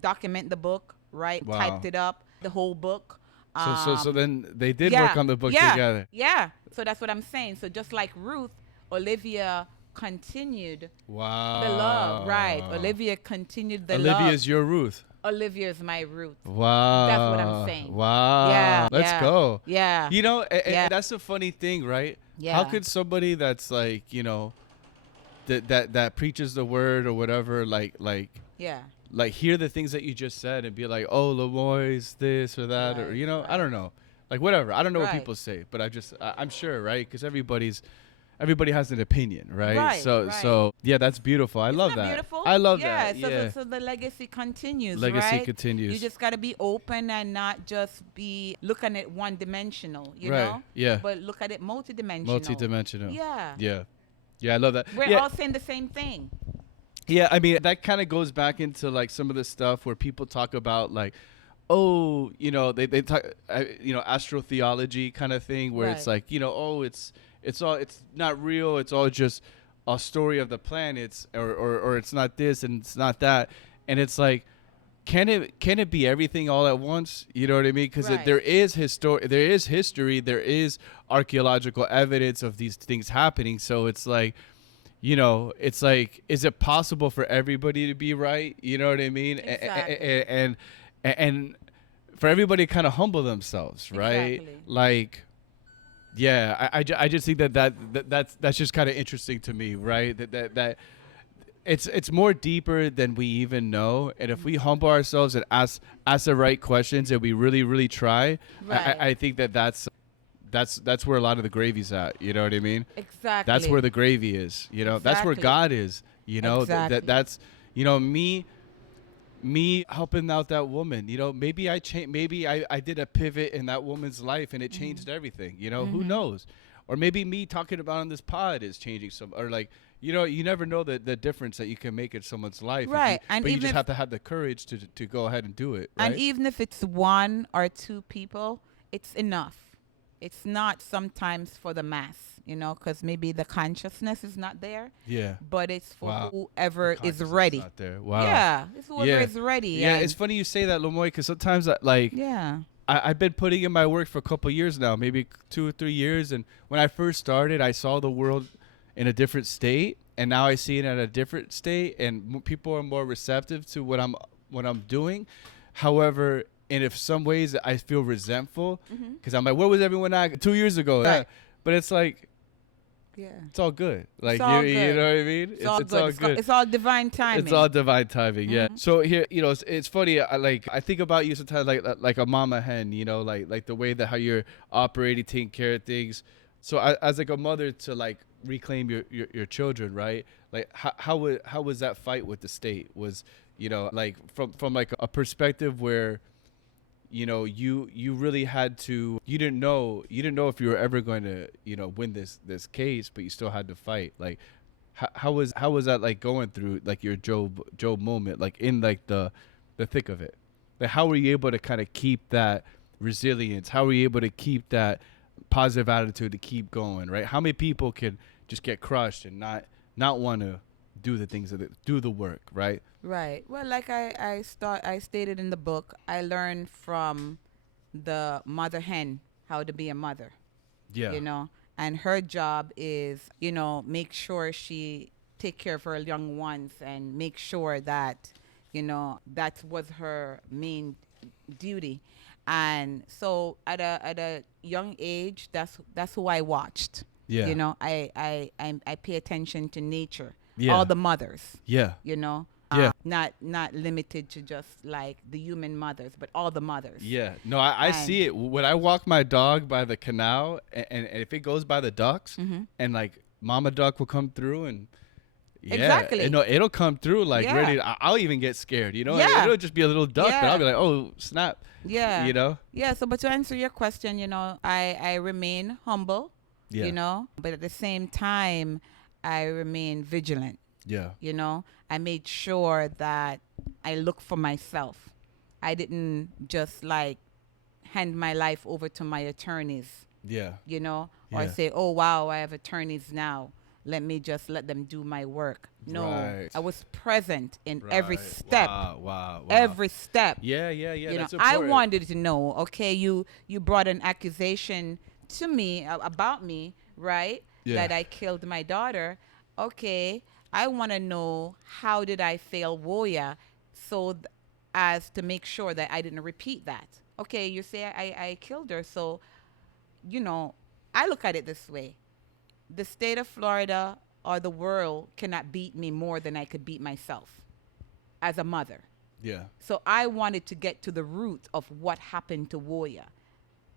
document the book, Wow. typed it up, the whole book. So then they did work on the book together. Yeah. So that's what I'm saying. So just like Ruth, Olivia continued Wow. the love, right? Olivia continued the love. Olivia's your Ruth. Olivia's my Ruth. Wow. That's what I'm saying. Wow. Yeah. Let's go. Yeah. You know, and that's a funny thing, right? Yeah. How could somebody that's like, you know, that preaches the word or whatever, like Yeah. like hear the things that you just said and be like, oh, Lamoy's this or that, or, Right, you know, I right. don't know. Like, whatever. I don't know what Right. people say, but I'm sure, right? Because everybody has an opinion, right? Right, So right. yeah, that's beautiful. I love Isn't that. Beautiful? I love yeah, that. So, Yeah. so the legacy continues, Legacy right? continues. You just got to be open and not just be looking at one-dimensional, you Right, know? yeah. But look at it multidimensional. Multi-dimensional. Yeah. Yeah. Yeah, I love that. We're yeah. all saying the same thing. Yeah, I mean, that kind of goes back into like some of the stuff where people talk about like, oh, you know, they talk, you know, astrotheology kind of thing where it's Right. like, you know, oh, it's not real. It's all just a story of the planets or it's not this and it's not that. And it's like, can it be everything all at once? You know what I mean? Because Right. there is history, there is archaeological evidence of these things happening. So it's like, you know, it's like, is it possible for everybody to be right? You know what I mean? Exactly. And for everybody to kind of humble themselves, right? Exactly. Like, yeah, I just think that's just kind of interesting to me, right? That it's more deeper than we even know, and if we humble ourselves and ask the right questions and we really try, Right. I think that's where a lot of the gravy's at. You know what I mean? Exactly. That's where the gravy is. You know, that's where Exactly. God is. You know, Exactly. that's, you know, me helping out that woman. You know, maybe I did a pivot in that woman's life and it changed everything. You know, who knows? Or maybe me talking about on this pod is changing some, or like, you know, you never know the difference that you can make in someone's life. Right. But you just have to have the courage to go ahead and do it. Right? And even if it's one or two people, it's enough. It's not sometimes for the mass, you know, because maybe the consciousness is not there. Yeah. But it's for Wow. whoever is Consciousness ready. Not there. Wow. Yeah. It's whoever Yeah. is ready. Yeah, and it's funny you say that, Lamoy, because sometimes like yeah. I've been putting in my work for a couple years now, maybe 2 or 3 years. And when I first started, I saw the world in a different state, and now I see it at a different state, and people are more receptive to what I'm doing. However, and if some ways I feel resentful because I'm like, where was everyone at 2 years ago? Right. Yeah. But it's like, Yeah. it's all good. Like, all you good. know what I mean? It's all good. It's all divine timing. It's all divine timing, yeah. So here, you know, it's funny. I think about you sometimes like a mama hen, you know, like the way that how you're operating, taking care of things. So as like a mother to like reclaim your children, right? Like how was that fight with the state? Was, you know, like from like a perspective where, you really had to. You didn't know if you were ever going to win this case, but you still had to fight. Like, how was that like going through like your Job moment, like in like the thick of it? Like, how were you able to kind of keep that resilience? How were you able to keep that positive attitude to keep going? Right? How many people can just get crushed and not want to do the things do the work? Right? Right. Well, like I stated in the book, I learned from the mother hen how to be a mother. Yeah. And her job is, make sure she take care of her young ones and make sure that, that was her main duty. And so at a young age, that's who I watched. Yeah. I pay attention to nature. Yeah. All the mothers. Yeah. Yeah. Not limited to just like the human mothers, but all the mothers. Yeah. No, I see it when I walk my dog by the canal, and if it goes by the ducks, and like mama duck will come through, and Exactly. it'll come through like Yeah. ready. I'll even get scared. Yeah. It'll just be a little duck, but Yeah. I'll be like, oh snap. Yeah. Yeah. So, but to answer your question, I remain humble. Yeah. But at the same time, I remain vigilant. Yeah. I made sure that I look for myself. I didn't just like hand my life over to my attorneys, Yeah. or Yeah. say, oh, wow, I have attorneys now. Let me just let them do my work. No, Right. I was present in every Right. step. Wow. Every step. Yeah. That's I important. wanted to know, okay, you brought an accusation to me about me, right? Yeah. That I killed my daughter. Okay, I want to know, how did I fail Woya as to make sure that I didn't repeat that? Okay, you say I killed her. So, I look at it this way. The state of Florida or the world cannot beat me more than I could beat myself as a mother. Yeah. So I wanted to get to the root of what happened to Woya.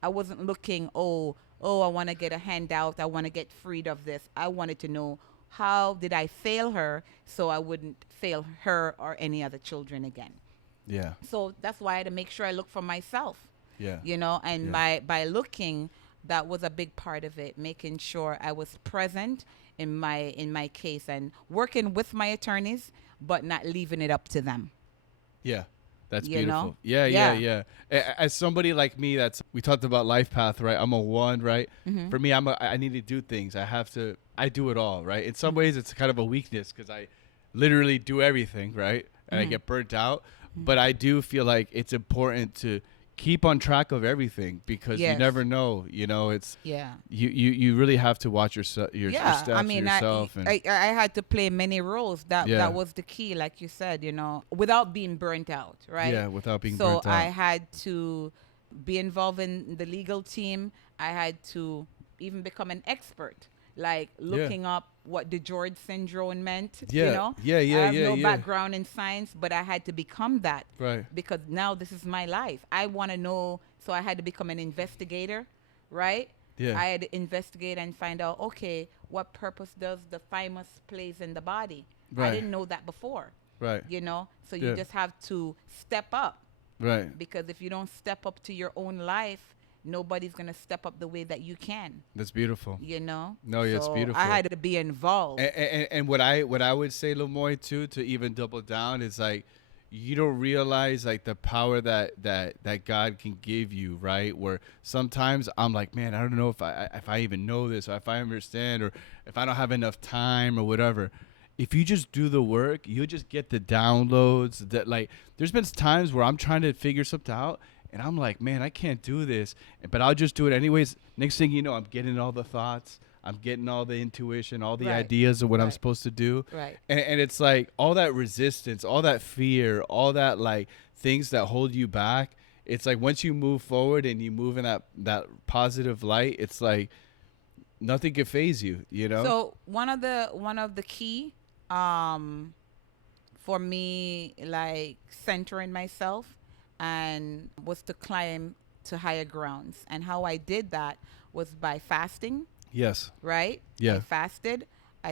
I wasn't looking, I want to get a handout. I want to get freed of this. I wanted to know, how did I fail her so I wouldn't fail her or any other children again? Yeah. So that's why I had to make sure I look for myself. Yeah. And Yeah. by looking, that was a big part of it, making sure I was present in my case and working with my attorneys, but not leaving it up to them. Yeah. That's You beautiful. know? Yeah. Yeah. As somebody like me, we talked about life path, right? I'm a one, right? Mm-hmm. For me, I need to do things. I do it all, right? In some ways, it's kind of a weakness because I literally do everything, right? And I get burnt out. But I do feel like it's important to keep on track of everything because you Yes. never know. It's Yeah. you really have to watch your steps, yourself. I had to play many roles. Yeah. That was the key, like you said, without being burnt out, right? Yeah, without being so burnt out. I had to be involved in the legal team. I had to even become an expert, like looking up what the George syndrome meant. Yeah. Yeah, I have no yeah. background in science, but I had to become that. Right. Because now this is my life. I want to know, so I had to become an investigator, right? Yeah. I had to investigate and find out, okay, what purpose does the thymus plays in the body? Right. I didn't know that before. Right. So you Yeah. just have to step up, Right. because if you don't step up to your own life, nobody's going to step up the way that you can, That's beautiful. No, No, yeah, it's So beautiful. I had to be involved. And what I would say, Lamoy, too, to even double down is like, you don't realize like the power that God can give you, right? Where sometimes I'm like, man, I don't know if I even know this, or if I understand, or if I don't have enough time or whatever. If you just do the work, you'll just get the downloads. That like, there's been times where I'm trying to figure something out, and I'm like, man, I can't do this, but I'll just do it anyways. Next thing you know, I'm getting all the thoughts. I'm getting all the intuition, all the Right. ideas of what I'm Right. supposed to do. Right. And it's like all that resistance, all that fear, all that like things that hold you back. It's like once you move forward and you move in that positive light, it's like nothing can phase you, So one of the key for me, like centering myself, and was to climb to higher grounds. And how I did that was by fasting, Yes. right? Yeah. I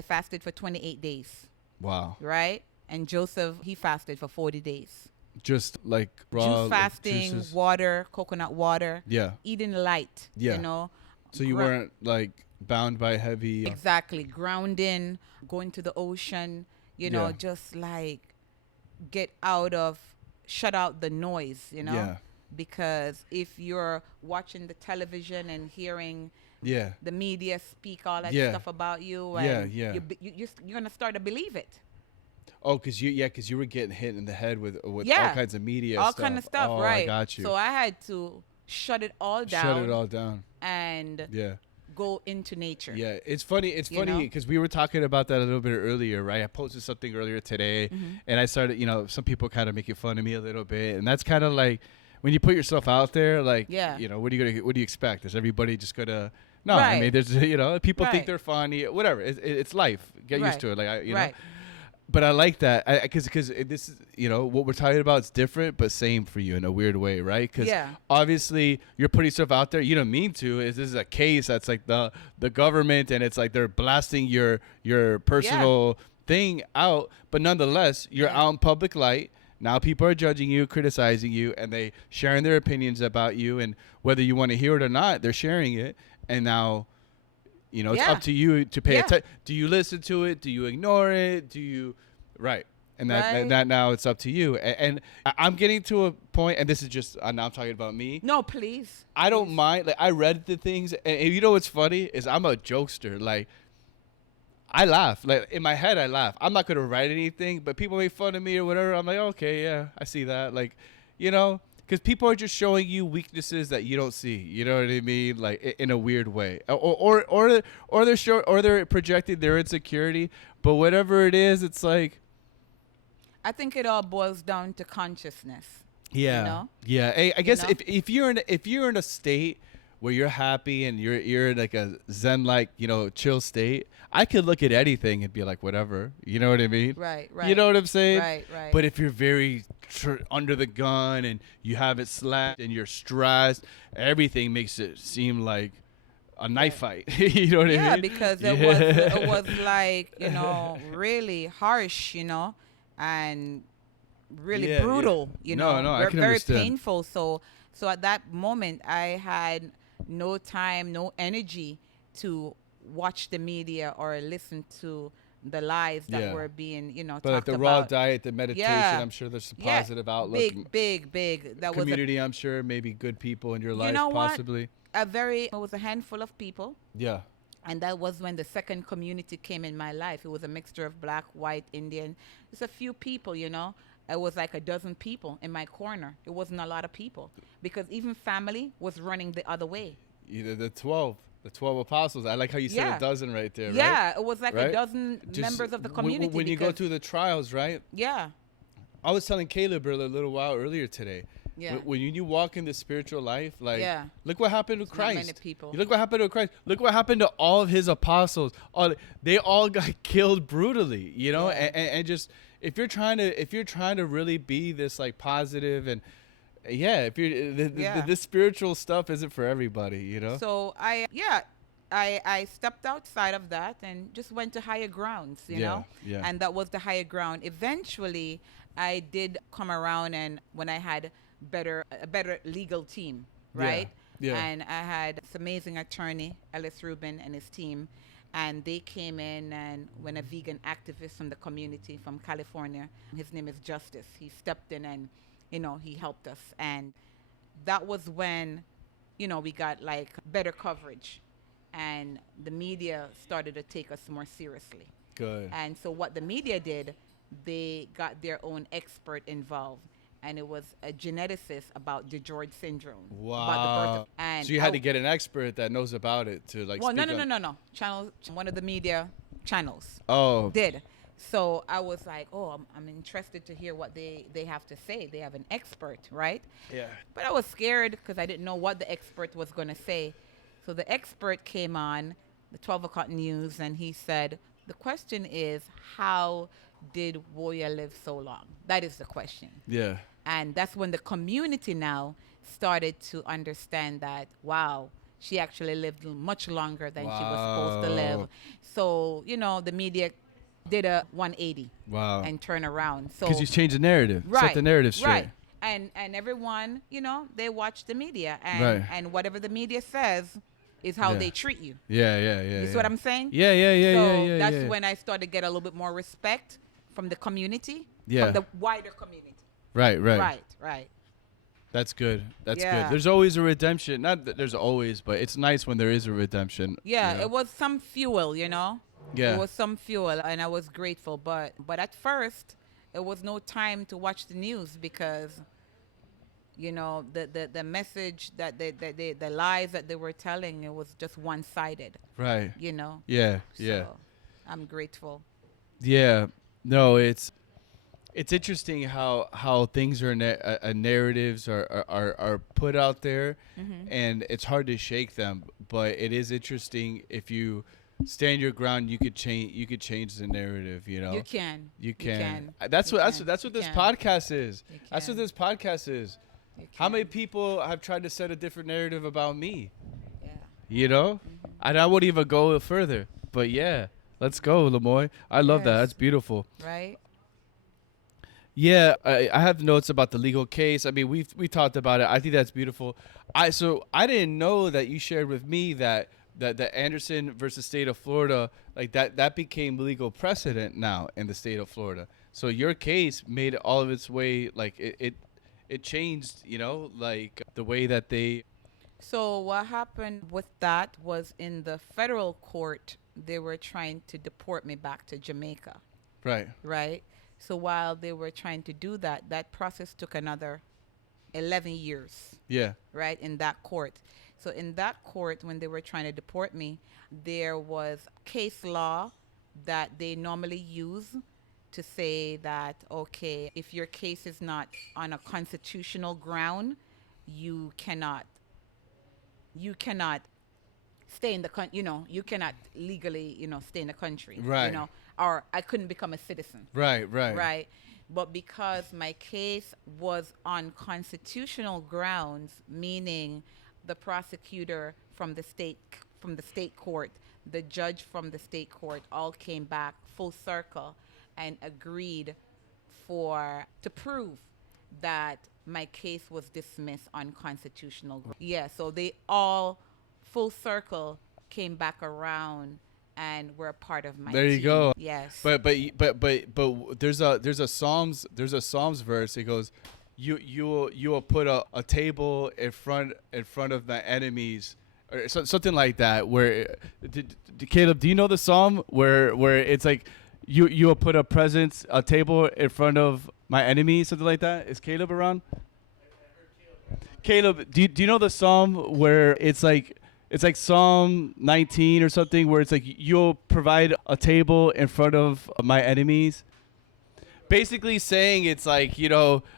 fasted for 28 days, Wow. right? And Joseph, he fasted for 40 days. just like raw Juice fasting, juices. water, coconut water, Yeah. eating light, Yeah. you know. So you weren't like bound by heavy. Exactly. Grounding, going to the ocean, you know, Yeah. just like shut out the noise, you know. Yeah. Because if you're watching the television and hearing Yeah. the media speak all that Yeah. stuff about you, Yeah, and yeah. you're going to start to believe it. Oh, because you were getting hit in the head with Yeah. all kinds of media All stuff. kind of stuff, Oh, right? I got you. So I had to shut it all down. Shut it all down. And Yeah. go into nature. Yeah, it's funny. It's You funny know? because we were talking about that a little bit earlier, right? I posted something earlier today, and I started, some people kind of making fun of me a little bit, and that's kind of like when you put yourself out there, like, Yeah. what do you expect? Is everybody just gonna? No, I Right. mean, there's, people think Right. they're funny, whatever. It's life. Get used Right. to it, like, Right. But I like that because this is what we're talking about is different but same for you in a weird way, right? Because Yeah. obviously you're putting stuff out there you don't mean to. This is a case that's like the government, and it's like they're blasting your personal thing out, but nonetheless you're out in public light. Now people are judging you, criticizing you, and they sharing their opinions about you, and whether you want to hear it or not, they're sharing it. And now it's Yeah. up to you to pay Yeah. attention. Do you listen to it? Do you ignore it? Do you right? And Right. that now it's up to you. And I'm getting to a point, and this is just now I'm talking about me. No, please. I don't mind. Like, I read the things, and you know what's funny is I'm a jokester. Like, I laugh. Like, in my head, I laugh. I'm not gonna write anything, but people make fun of me or whatever. I'm like, okay, yeah, I see that. Like, because people are just showing you weaknesses that you don't see. You know what I mean? Like, in a weird way, or they're projecting their insecurity. But whatever it is, it's like, I think it all boils down to consciousness. yeah, You know? yeah. Hey, I guess know? if you're in a state where you're happy and you're in like a zen like chill state, I could look at anything and be like whatever. You know what I mean? Right, right. You know what I'm saying? Right, right. But if you're very under the gun and you have it slapped and you're stressed, everything makes it seem like a knife fight. You know what I mean? Yeah, because it was like, really harsh, and really Yeah, brutal, yeah. No, I can very understand. painful. So at that moment, I had no time, no energy to watch the media or listen to the lies that Yeah. were being, But like talked the about. raw diet, the meditation, Yeah. I'm sure there's a Yeah, positive outlook. big. That Community, I'm sure, maybe good people in your life, know what? possibly. it was a handful of people. Yeah. And that was when the second community came in my life. It was a mixture of black, white, Indian. Just a few people, It was like a dozen people in my corner. It wasn't a lot of people because even family was running the other way. Either the 12 apostles. I like how you said Yeah. a dozen right there, right? Yeah, it was like Right? a dozen Just members of the when- community. When you go because- through the trials, right? Yeah, I was telling Caleb a little while earlier today. Yeah. When you walk in the spiritual life, like, Yeah. look what happened to not Christ. many people. Look what happened to Christ. Look what happened to all of his apostles. They all got killed brutally, Yeah. and just if you're trying to really be this like positive and if you're this spiritual stuff isn't for everybody, So I stepped outside of that and just went to higher grounds, you know? Yeah. And that was the higher ground. Eventually, I did come around, and when I had a better legal team, right? Yeah. And I had this amazing attorney, Ellis Rubin, and his team. And they came in, and when a vegan activist from the community from California, his name is Justice, he stepped in and, he helped us. And that was when, we got like better coverage, and the media started to take us more seriously. Good. And so what the media did, they got their own expert involved. And it was a geneticist about DiGeorge syndrome. About the birth Wow. of, and So you had to get an expert that knows about it to like. well, speak no. on- One of the media channels Oh. did. So I was like, I'm interested to hear what they have to say. They have an expert, right? Yeah. But I was scared because I didn't know what the expert was going to say. So the expert came on the 12 o'clock news, and he said, the question is, how did Woya live so long? That is the question. Yeah. And that's when the community now started to understand that, wow, she actually lived much longer than she was supposed to live. Wow. So, the media did a 180 Wow. and turn around. So Because you changed the narrative. right, Set the narrative straight. right. And everyone, they watch the media, and Right. and whatever the media says is how Yeah. they treat you. Yeah. You see what I'm saying? Yeah. So that's yeah. when I started to get a little bit more respect from the community, Yeah. from the wider community. Right. Right. That's good. That's Yeah. good. There's always a redemption. Not that there's always, but it's nice when there is a redemption. Yeah, you know? it was some fuel, Yeah. It was some fuel, and I was grateful. But at first, it was no time to watch the news because, the message that the lies that they were telling, it was just one-sided. Right. Yeah. Yeah. So I'm grateful. Yeah. No, it's interesting how things are narratives are put out there, and it's hard to shake them. But it is interesting if you stand your ground, you could change the narrative. You can. That's what this podcast is. That's what this podcast is. How many people have tried to set a different narrative about me? Yeah. And I won't even go further. But yeah, let's go, Lamoy. I love that. That's beautiful. Right. Yeah, I have notes about the legal case. I mean, we talked about it. I think that's beautiful. I didn't know that you shared with me that Anderson versus state of Florida, like that became legal precedent now in the state of Florida. So your case made all of its way, like it changed, like the way that they. So what happened with that was in the federal court, they were trying to deport me back to Jamaica. Right. Right. So while they were trying to do that, that process took another 11 years. Yeah. Right, in that court. So in that court, when they were trying to deport me, there was case law that they normally use to say that, okay, if your case is not on a constitutional ground, you cannot stay in the country, you cannot legally, stay in the country. Right. Or I couldn't become a citizen. Right. But because my case was on constitutional grounds, meaning the prosecutor from the state court, the judge from the state court, all came back full circle and agreed to prove that my case was dismissed on constitutional grounds. Yeah, so they all full circle came back around and were a part of my There you team. go. Yes. But there's a Psalms verse. It goes, you will put a table in front of my enemies, or something like that. Where Caleb, do you know the psalm where it's like you will put a table in front of my enemies, something like that? Is Caleb around? Caleb, do you know the psalm where it's like Psalm 19 or something, where it's like you'll provide a table in front of my enemies? Basically saying it's like,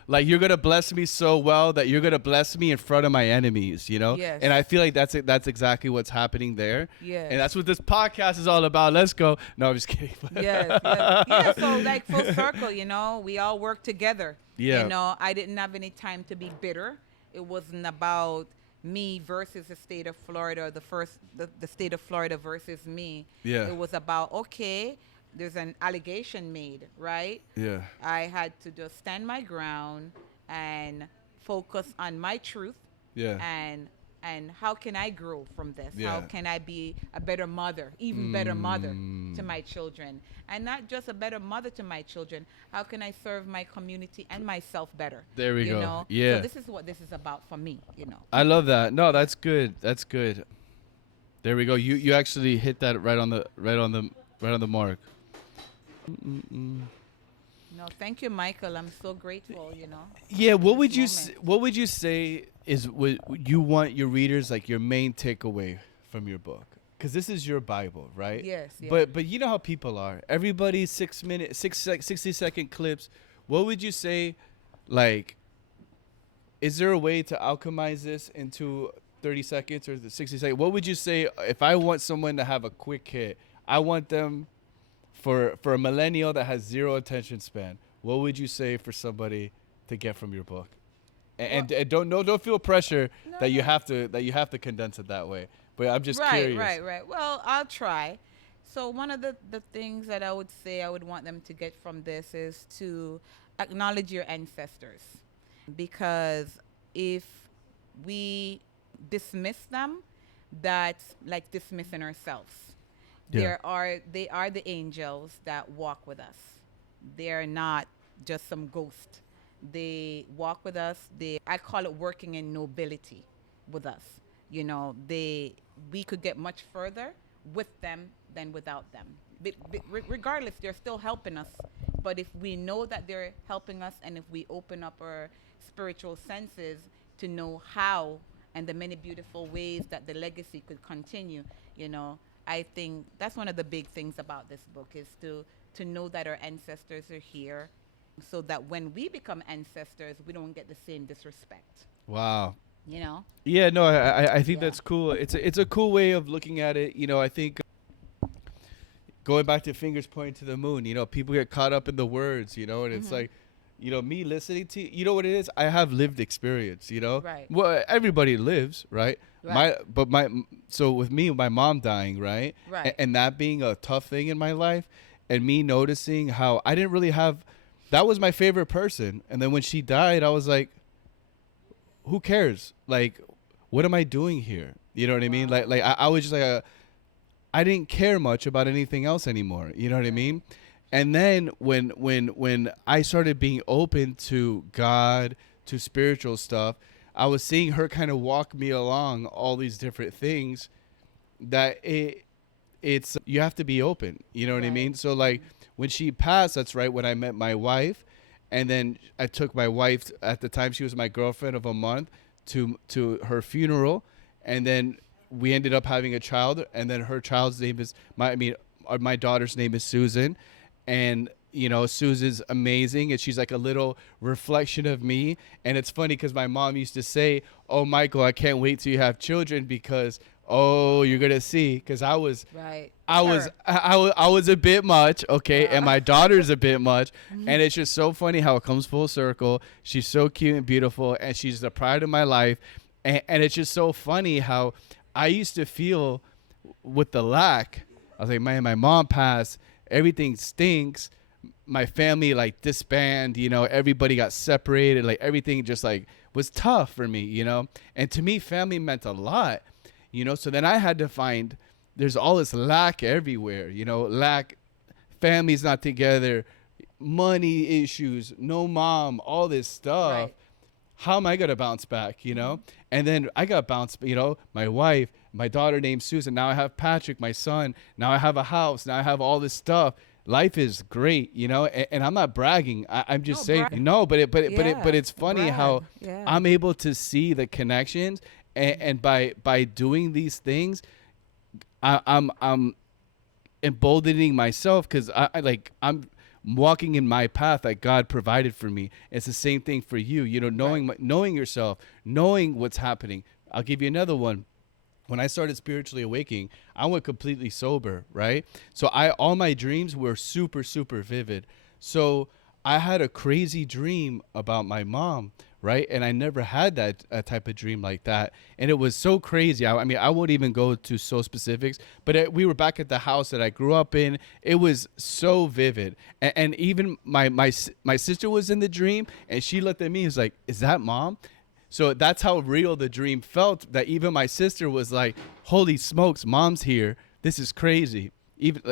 like you're going to bless me so well that you're going to bless me in front of my enemies, Yes. And I feel like that's exactly what's happening there. Yes. And that's what this podcast is all about. Let's go. No, I'm just kidding. Yes. Yeah, so like full circle, we all work together. Yeah. I didn't have any time to be bitter. It wasn't about me versus the state of Florida, the state of Florida versus me. Yeah. It was about, okay, there's an allegation made, right? Yeah. I had to just stand my ground and focus on my truth. Yeah. And how can I grow from this? Yeah. How can I be a better mother, even better mother to my children? And not just a better mother to my children. How can I serve my community and myself better? There we go. Know? Yeah. So this is what this is about for me, I love that. No, that's good. That's good. There we go. You actually hit that right on the mark. No, thank you, Michael. I'm so grateful, Yeah, what would moment. you say is what you want your readers, like your main takeaway from your book? Because this is your Bible, right? Yes. Yeah. But you know how people are. Everybody 60-second clips. What would you say, like, is there a way to alchemize this into 30 seconds or the 60 seconds? What would you say if I want someone to have a quick hit? I want them for a millennial that has zero attention span. What would you say for somebody to get from your book? And don't feel pressure you have to condense it that way. But I'm just curious. Right. Well, I'll try. So one of the things that I would say I would want them to get from this is to acknowledge your ancestors, because if we dismiss them, that's like dismissing ourselves. Yeah. They are the angels that walk with us. They're not just some ghost. They walk with us. I call it working in nobility with us. You know, they we could get much further with them than without them. Regardless, they're still helping us. But if we know that they're helping us, and if we open up our spiritual senses to know how and the many beautiful ways that the legacy could continue, you know, I think that's one of the big things about this book is to know that our ancestors are here, so that when we become ancestors, we don't get the same disrespect. Wow. You know? Yeah, no, I think Yeah. that's cool. It's a cool way of looking at it. You know, I think going back to fingers pointing to the moon, you know, people get caught up in the words, you know, and it's like, you know, me listening to you know what it is? I have lived experience, you know? Right. Well, everybody lives, right? Right. So with me, my mom dying, right? Right. And that being a tough thing in my life, and me noticing how I didn't really have, that was my favorite person. And then when she died, I was like, who cares? Like, what am I doing here? You know what I mean? Like I was just like, I didn't care much about anything else anymore. You know what I mean? And then when I started being open to God, to spiritual stuff, I was seeing her kind of walk me along all these different things that it's you have to be open. You know what I mean? So like when she passed, that's right when I met my wife, and then I took my wife, at the time she was my girlfriend of a month, to her funeral, and then we ended up having a child, and then her child's name is my daughter's name is Susan, and you know Susan's amazing, and she's like a little reflection of me. And it's funny because my mom used to say, "Oh, Michael, I can't wait till you have children because you're gonna see." Because I was a bit much, okay, and my daughter's a bit much, and it's just so funny how it comes full circle. She's so cute and beautiful, and she's the pride of my life, and it's just so funny how I used to feel with the lack. I was like, man, my mom passed, everything stinks. My family like disbanded, you know, everybody got separated, like everything just like was tough for me, you know. And to me, family meant a lot, you know. So then I had to find, there's all this lack everywhere, you know, lack, families not together, money issues, no mom, all this stuff. Right. How am I going to bounce back, you know? And then I got bounced, you know, my wife, my daughter named Susan. Now I have Patrick, my son. Now I have a house. Now I have all this stuff. Life is great, you know, and I'm not bragging. I'm just saying, no, but it's funny how I'm able to see the connections, and by doing these things, I'm emboldening myself, because I'm walking in my path that God provided for me. It's the same thing for you, you know, knowing yourself, knowing what's happening. I'll give you another one. When I started spiritually awakening, I went completely sober, right? So all my dreams were super, super vivid. So I had a crazy dream about my mom, right? And I never had that type of dream like that. And it was so crazy. I mean, I won't even go to so specifics, but we were back at the house that I grew up in. It was so vivid. And even my sister was in the dream, and she looked at me and was like, "Is that mom?" So that's how real the dream felt, that even my sister was like, holy smokes, mom's here. This is crazy.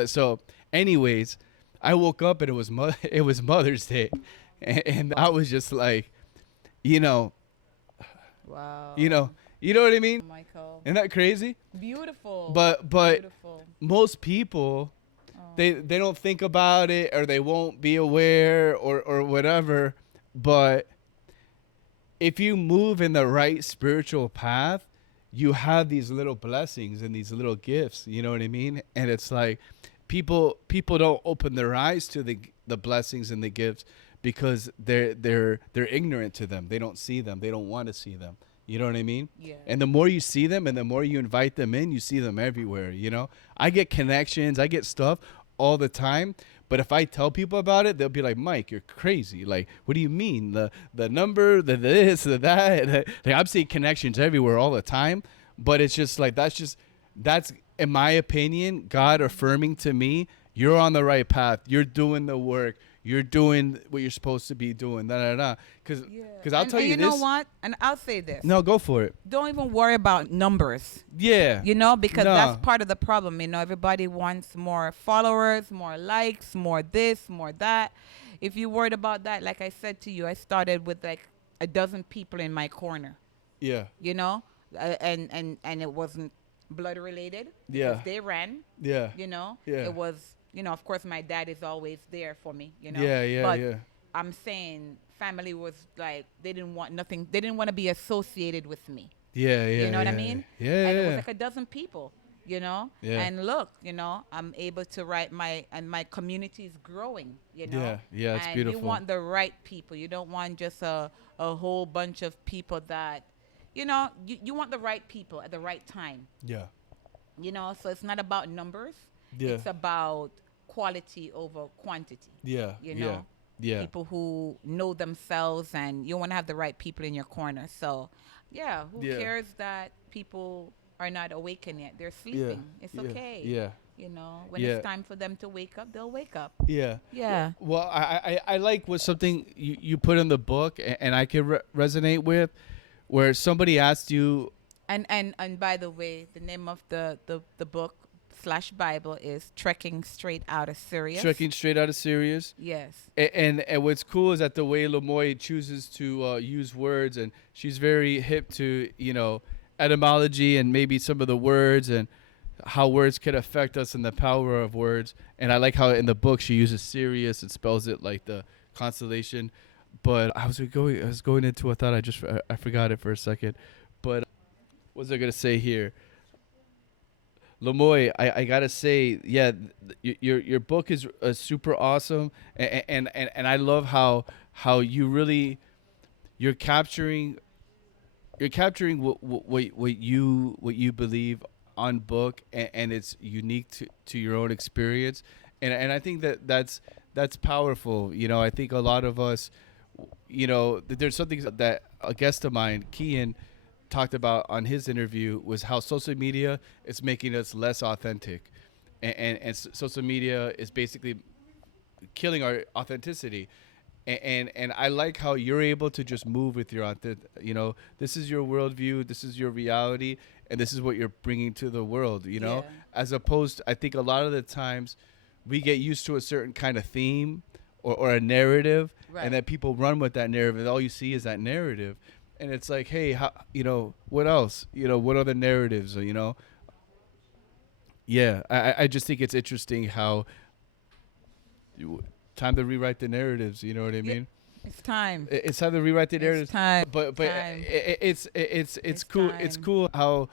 So anyways, I woke up and it was Mother's Day. And I was just like, you know, Wow. you know what I mean? Michael. Isn't that crazy? Beautiful. But Beautiful. most people, they don't think about it, or they won't be aware or whatever. But if you move in the right spiritual path, you have these little blessings and these little gifts, you know what I mean? And it's like people don't open their eyes to the blessings and the gifts because they're ignorant to them. They don't see them. They don't want to see them. You know what I mean? Yeah. And the more you see them and the more you invite them in, you see them everywhere, you know? I get connections, I get stuff all the time. But if I tell people about it, they'll be like, Mike, you're crazy. Like, what do you mean? The number, the this, the that. Like, I'm seeing connections everywhere all the time. But it's just like, that's in my opinion, God affirming to me, you're on the right path. You're doing the work. You're doing what you're supposed to be doing. Da da da. Because I'll tell you you this. know what? And I'll say this. No, go for it. Don't even worry about numbers. Yeah. Because No. that's part of the problem. Everybody wants more followers, more likes, more this, more that. If you worried about that, like I said to you, I started with like a dozen people in my corner. Yeah. And it wasn't blood related. Yeah. Because they ran. Yeah. Yeah. It was, of course, my dad is always there for me. Yeah. But Yeah. I'm saying family was like they didn't want nothing. They didn't want to be associated with me. Yeah. You know what I mean? Yeah. And it was like a dozen people. Yeah. And look, I'm able to write my community is growing. Yeah. Yeah. It's and beautiful. you want the right people. You don't want just a whole bunch of people that, you want the right people at the right time. Yeah. So it's not about numbers. Yeah. It's about quality over quantity. Yeah. Yeah. People who know themselves, and you want to have the right people in your corner. So, who cares that people are not awakened yet? They're sleeping. It's okay. Yeah. When it's time for them to wake up, they'll wake up. Yeah. Yeah. Well, I like what something you put in the book, and I can resonate with, where somebody asked you. And by the way, the name of the book / Bible is Trekking Straight Outta Sirius. Trekking Straight Outta Sirius. Yes. And what's cool is that the way Lamoy chooses to use words, and she's very hip to, etymology and maybe some of the words and how words can affect us and the power of words. And I like how in the book she uses Sirius and spells it like the constellation. But I was going into a thought. I forgot it for a second. But what was I going to say here? Lamoy, I gotta say, your book is super awesome, and I love how you really you're capturing what you believe on book, and it's unique to your own experience, and I think that's powerful. I think a lot of us, there's something that a guest of mine, Kian, talked about on his interview was how social media is making us less authentic, and social media is basically killing our authenticity. And I like how you're able to just move with your this is your worldview, this is your reality, and this is what you're bringing to the world. As opposed, I think a lot of the times we get used to a certain kind of theme or a narrative, right, and then people run with that narrative, and all you see is that narrative. And it's like, hey, what else? What other narratives? Yeah, I just think it's interesting how time to rewrite the narratives. You know what I mean? It's time. It's time to rewrite the narratives. It's time. But time. It's cool. Time. It's cool how.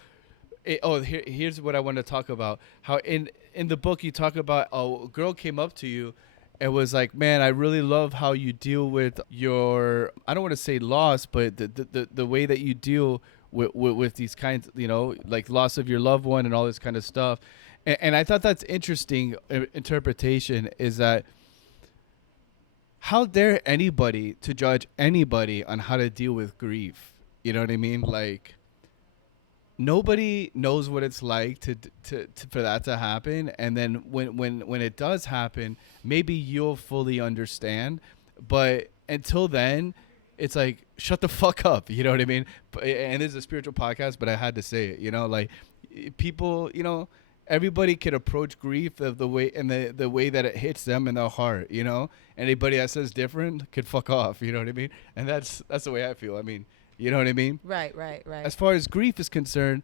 Here's what I want to talk about. How in the book you talk about a girl came up to you. It was like, man, I really love how you deal with your, I don't want to say loss, but the way that you deal with these kinds, like loss of your loved one and all this kind of stuff. And I thought that's interesting interpretation is that how dare anybody to judge anybody on how to deal with grief? You know what I mean? Like, nobody knows what it's like to for that to happen, and then when it does happen, maybe you'll fully understand, but until then, it's like, shut the fuck up. You know what I mean? And this is a spiritual podcast, but I had to say it. Like people, everybody can approach grief of the way and the way that it hits them in their heart. Anybody that says different could fuck off. You know what I mean? And that's the way I feel. I mean. You know what I mean? Right. As far as grief is concerned,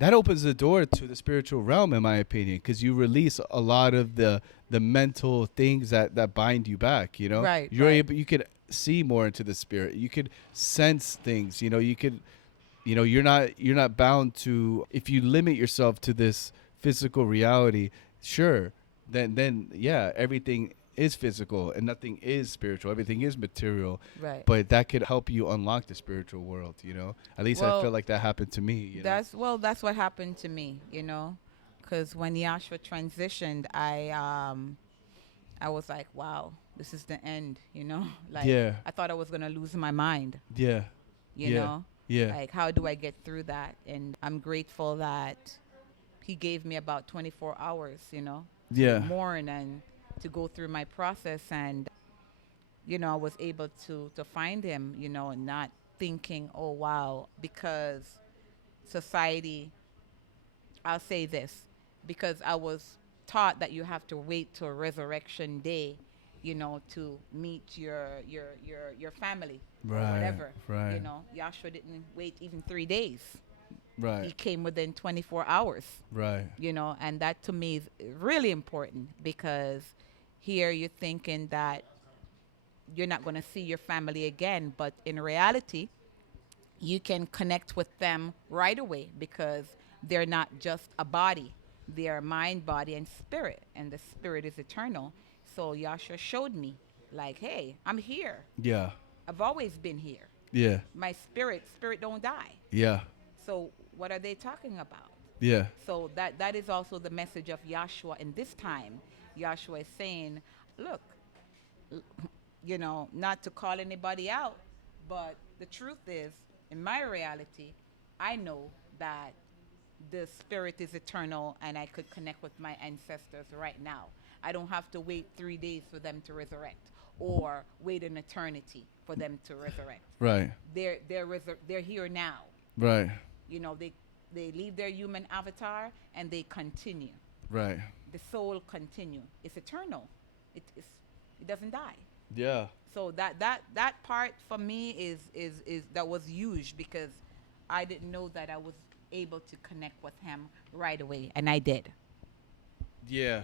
that opens the door to the spiritual realm, in my opinion, because you release a lot of the mental things that bind you back. Right. You're able. You could see more into the spirit. You could sense things. You could. You're not bound to. If you limit yourself to this physical reality, sure, then yeah, everything is physical and nothing is spiritual. Everything is material. Right. But that could help you unlock the spiritual world, At least I feel like that happened to me. That's what happened to me, because when Yeshua transitioned, I was like, wow, this is the end, Like, yeah. I thought I was going to lose my mind. Yeah. You know? Yeah. Like, how do I get through that? And I'm grateful that he gave me about 24 hours, Yeah. to mourn and to go through my process. And, I was able to find him, and not thinking, oh, wow, because society, I'll say this, because I was taught that you have to wait till resurrection day, to meet your family or Right. whatever. Right. Yahshua didn't wait even 3 days. He Right. came within 24 hours, Right. and that to me is really important, because here you're thinking that you're not going to see your family again, but in reality, you can connect with them right away, because they're not just a body. They are mind, body, and spirit, and the spirit is eternal. So Yasha showed me, like, hey, I'm here. Yeah. I've always been here. Yeah. My spirit don't die. Yeah. So what are they talking about? Yeah. So that is also the message of Yahshua in this time. Yahshua is saying, look, not to call anybody out, but the truth is, in my reality, I know that the spirit is eternal and I could connect with my ancestors right now. I don't have to wait 3 days for them to resurrect, or wait an eternity for them to resurrect. Right. They're here now. Right. They leave their human avatar and they continue. Right. The soul continue. It's eternal. It doesn't die. Yeah. So that part for me is that was huge, because I didn't know that I was able to connect with him right away, and I did. Yeah.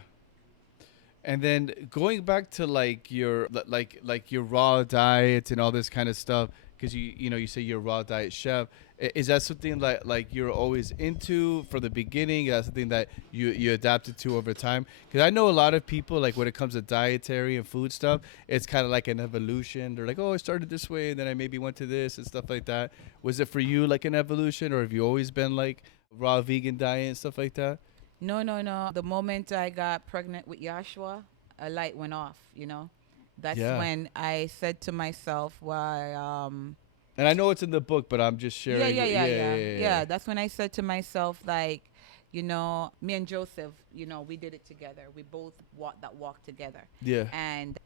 And then going back to like your your raw diet and all this kind of stuff, because you say you're a raw diet chef. Is that something like you're always into from the beginning? Is that something that you adapted to over time? Because I know a lot of people, like when it comes to dietary and food stuff, it's kind of like an evolution. They're like, oh, I started this way, and then I maybe went to this and stuff like that. Was it for you like an evolution, or have you always been like raw vegan diet and stuff like that? No. The moment I got pregnant with Yahshua, a light went off. That's Yeah. when I said to myself, "Why?" And I know it's in the book, but I'm just sharing. Yeah. That's when I said to myself, like, me and Joseph, we did it together. We both walked that walk together. Yeah. And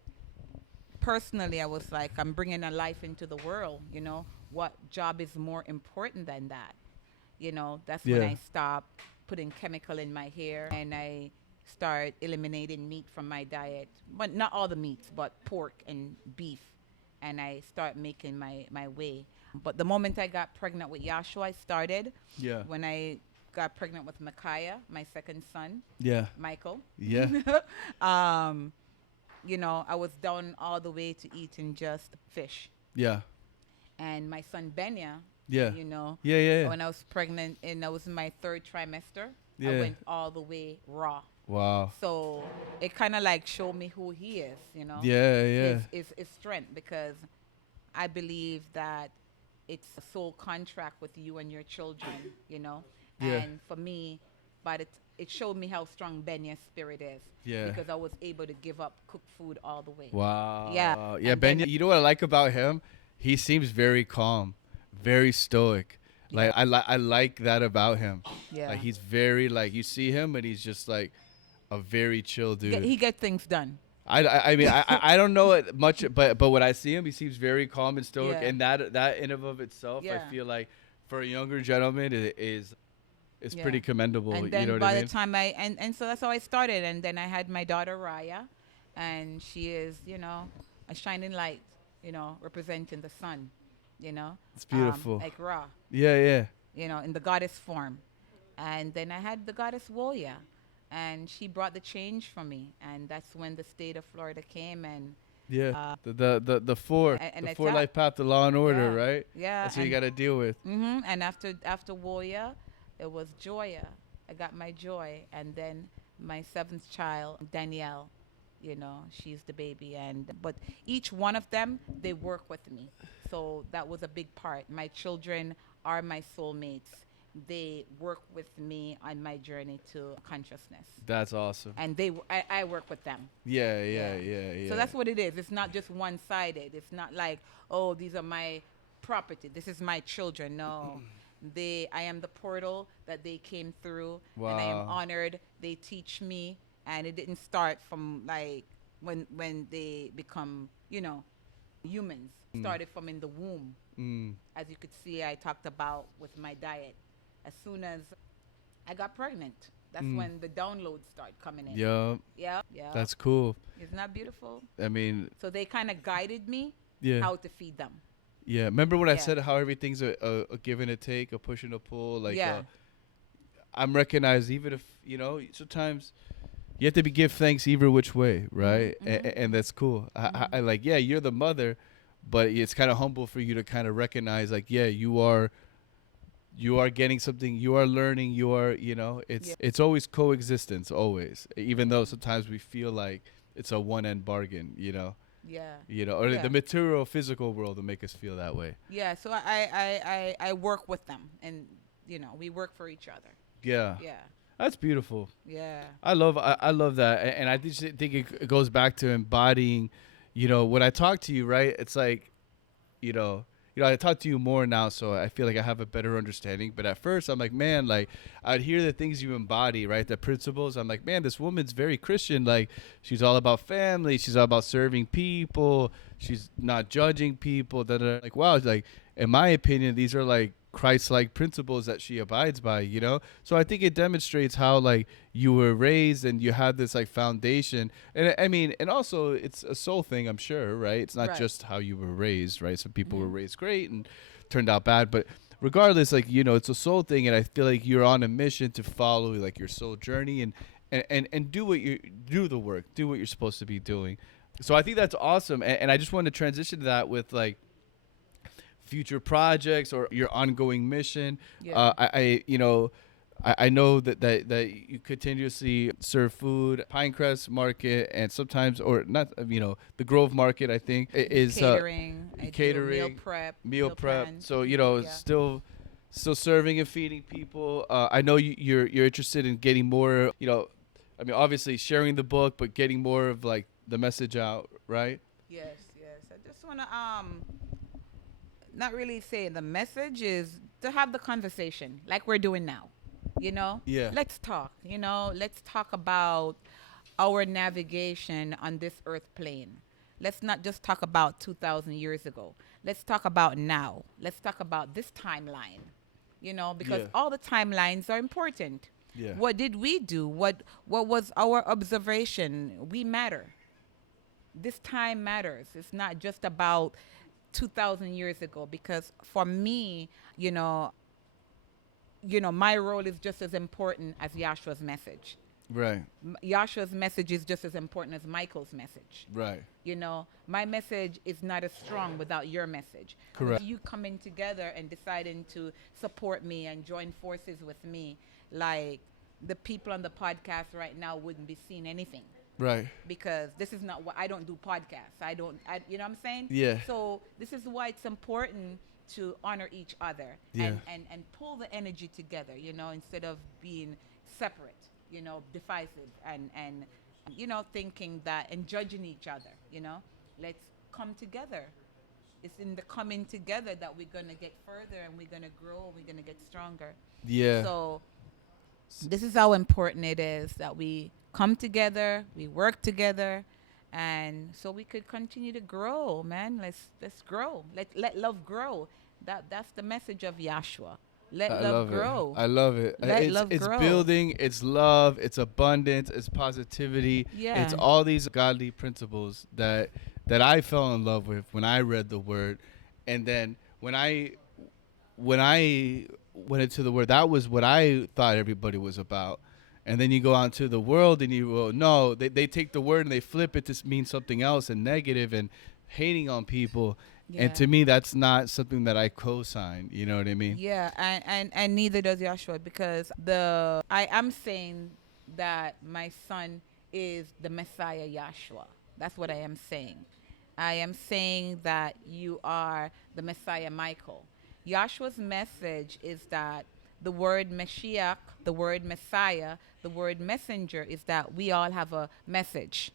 personally, I was like, I'm bringing a life into the world. What job is more important than that? That's when Yeah. I stopped putting chemical in my hair, and I start eliminating meat from my diet, but not all the meats, but pork and beef. And I start making my way. But the moment I got pregnant with Yahshua, I started. Yeah. When I got pregnant with Micaiah, my second son, Yeah. Michael. Yeah. I was down all the way to eating just fish. Yeah. And my son Benya, Yeah. Yeah. when I was pregnant and I was in my third trimester, Yeah. I went all the way raw. Wow. So it kind of like showed me who he is, Yeah. His strength, because I believe that it's a soul contract with you and your children, Yeah. And for me, it showed me how strong Benya's spirit is. Yeah. Because I was able to give up cooked food all the way. Wow. Yeah. Yeah, And Ben, then- you know what I like about him? He seems very calm, very stoic. Like I like that about him. Yeah. Like he's very you see him and he's just like a very chill dude. He get things done. I mean I don't know it much, but when I see him, he seems very calm and stoic, Yeah. and that in and of itself, Yeah. I feel like for a younger gentleman, it is Yeah. pretty commendable. And then you know what by I mean? the time and so that's how I started. And then I had my daughter Raya, and she is a shining light, representing the sun, It's beautiful. like Ra, Yeah. in the goddess form. And then I had the goddess Woya, and she brought the change for me. And that's when the state of Florida came. And Yeah. The four and the it's four that- life path to law and order, Yeah. right? Yeah, That's what you and- got to deal with. And after Woya, it was Joya. I got my Joy, and then my seventh child, Danielle. She's the baby, but each one of them, they work with me. So that was a big part. My children are my soulmates. They work with me on my journey to consciousness, That's awesome. and I work with them. Yeah. So that's what it is. It's not just one-sided. It's not like, oh, these are my property. This is my children. No, I am the portal that they came through, and I am Wow. honored. They teach me, and it didn't start from like when they become, humans. Mm. Started from in the womb. Mm. As you could see, I talked about with my diet. As soon as I got pregnant, that's Mm. when the downloads start coming in. Yeah, Yeah, yeah. that's cool. Isn't that beautiful? I mean, So they kind of guided me yeah. how to feed them. Yeah, remember when I Yeah. said how everything's a give and a take, a push and a pull? Like, Yeah. I'm recognized even if, sometimes you have to give thanks either which way, right? And that's cool. I like, yeah, you're the mother, but it's kind of humble for you to kind of recognize, like, yeah, you are getting something, you are learning, Yeah. it's always coexistence, always, even though sometimes we feel like it's a one-end bargain, Yeah. or Yeah. the material physical world will make us feel that way. Yeah. So I work with them, and we work for each other. Yeah, Yeah. that's beautiful. Yeah. I love that, and I just think it goes back to embodying, when I talk to you, right? It's like, I talk to you more now, so I feel like I have a better understanding. But at first, I'm like, man, like I'd hear the things you embody, right? The principles. I'm like, man, this woman's very Christian. Like she's all about family. She's all about serving people. She's not judging people. Like, wow, it's like in my opinion, these are like Christ-like principles that she abides by, So I think it demonstrates how like you were raised and you have this like foundation. And I mean, and also it's a soul thing, I'm sure, right? It's not Right. just how you were raised, right? Some people were Mhm. raised great and turned out bad, but regardless, like, it's a soul thing. And I feel like you're on a mission to follow like your soul journey and do the work, do what you're supposed to be doing. So I think that's awesome. And I just want to transition to that with like future projects or your ongoing mission. Yeah. I know that you continuously serve food, Pinecrest Market, and sometimes, or not, the Grove Market, I think, is Catering. I do catering, meal prep. meal prep. plans. So, Yeah. still serving and feeding people. I know you're interested in getting more, I mean, obviously sharing the book, but getting more of like the message out, right? Yes. Yes. I just wanna not really say the message is to have the conversation like we're doing now. Yeah. Let's talk. Let's talk about our navigation on this earth plane. Let's not just talk about 2,000 years ago. Let's talk about now. Let's talk about this timeline. Because Yeah. all the timelines are important. Yeah. What did we do? What was our observation? We matter. This time matters. It's not just about 2,000 years ago, because for me, my role is just as important as Yahshua's message. Right. Yahshua's message is just as important as Michael's message. Right. My message is not as strong without your message. Correct. You coming together and deciding to support me and join forces with me, like the people on the podcast right now wouldn't be seeing anything, Right. because this is not what I don't do podcasts. You know what I'm saying? Yeah. So this is why it's important to honor each other Yeah. and pull the energy together, instead of being separate, divisive and thinking that and judging each other, Let's come together. It's in the coming together that we're going to get further and we're going to grow, we're going to get stronger. Yeah. So this is how important it is that we come together, we work together, and so we could continue to grow, man. Let's grow. Let love grow. That's the message of Yahshua. Let I love love grow. it. I love it. Let it's love it's grow. building, it's love, it's abundance, it's positivity. Yeah. It's all these godly principles that I fell in love with when I read the word. And then when I went into the word, that was what I thought everybody was about. And then you go out into the world and you go, no, they take the word and they flip it to mean something else and negative and hating on people. Yeah. And to me, that's not something that I co-sign. You know what I mean? Yeah, and neither does Yahshua, because I am saying that my son is the Messiah Yahshua. That's what I am saying. I am saying that you are the Messiah Michael. Yahshua's message is that the word Mashiach, the word Messiah, the word messenger is that we all have a message.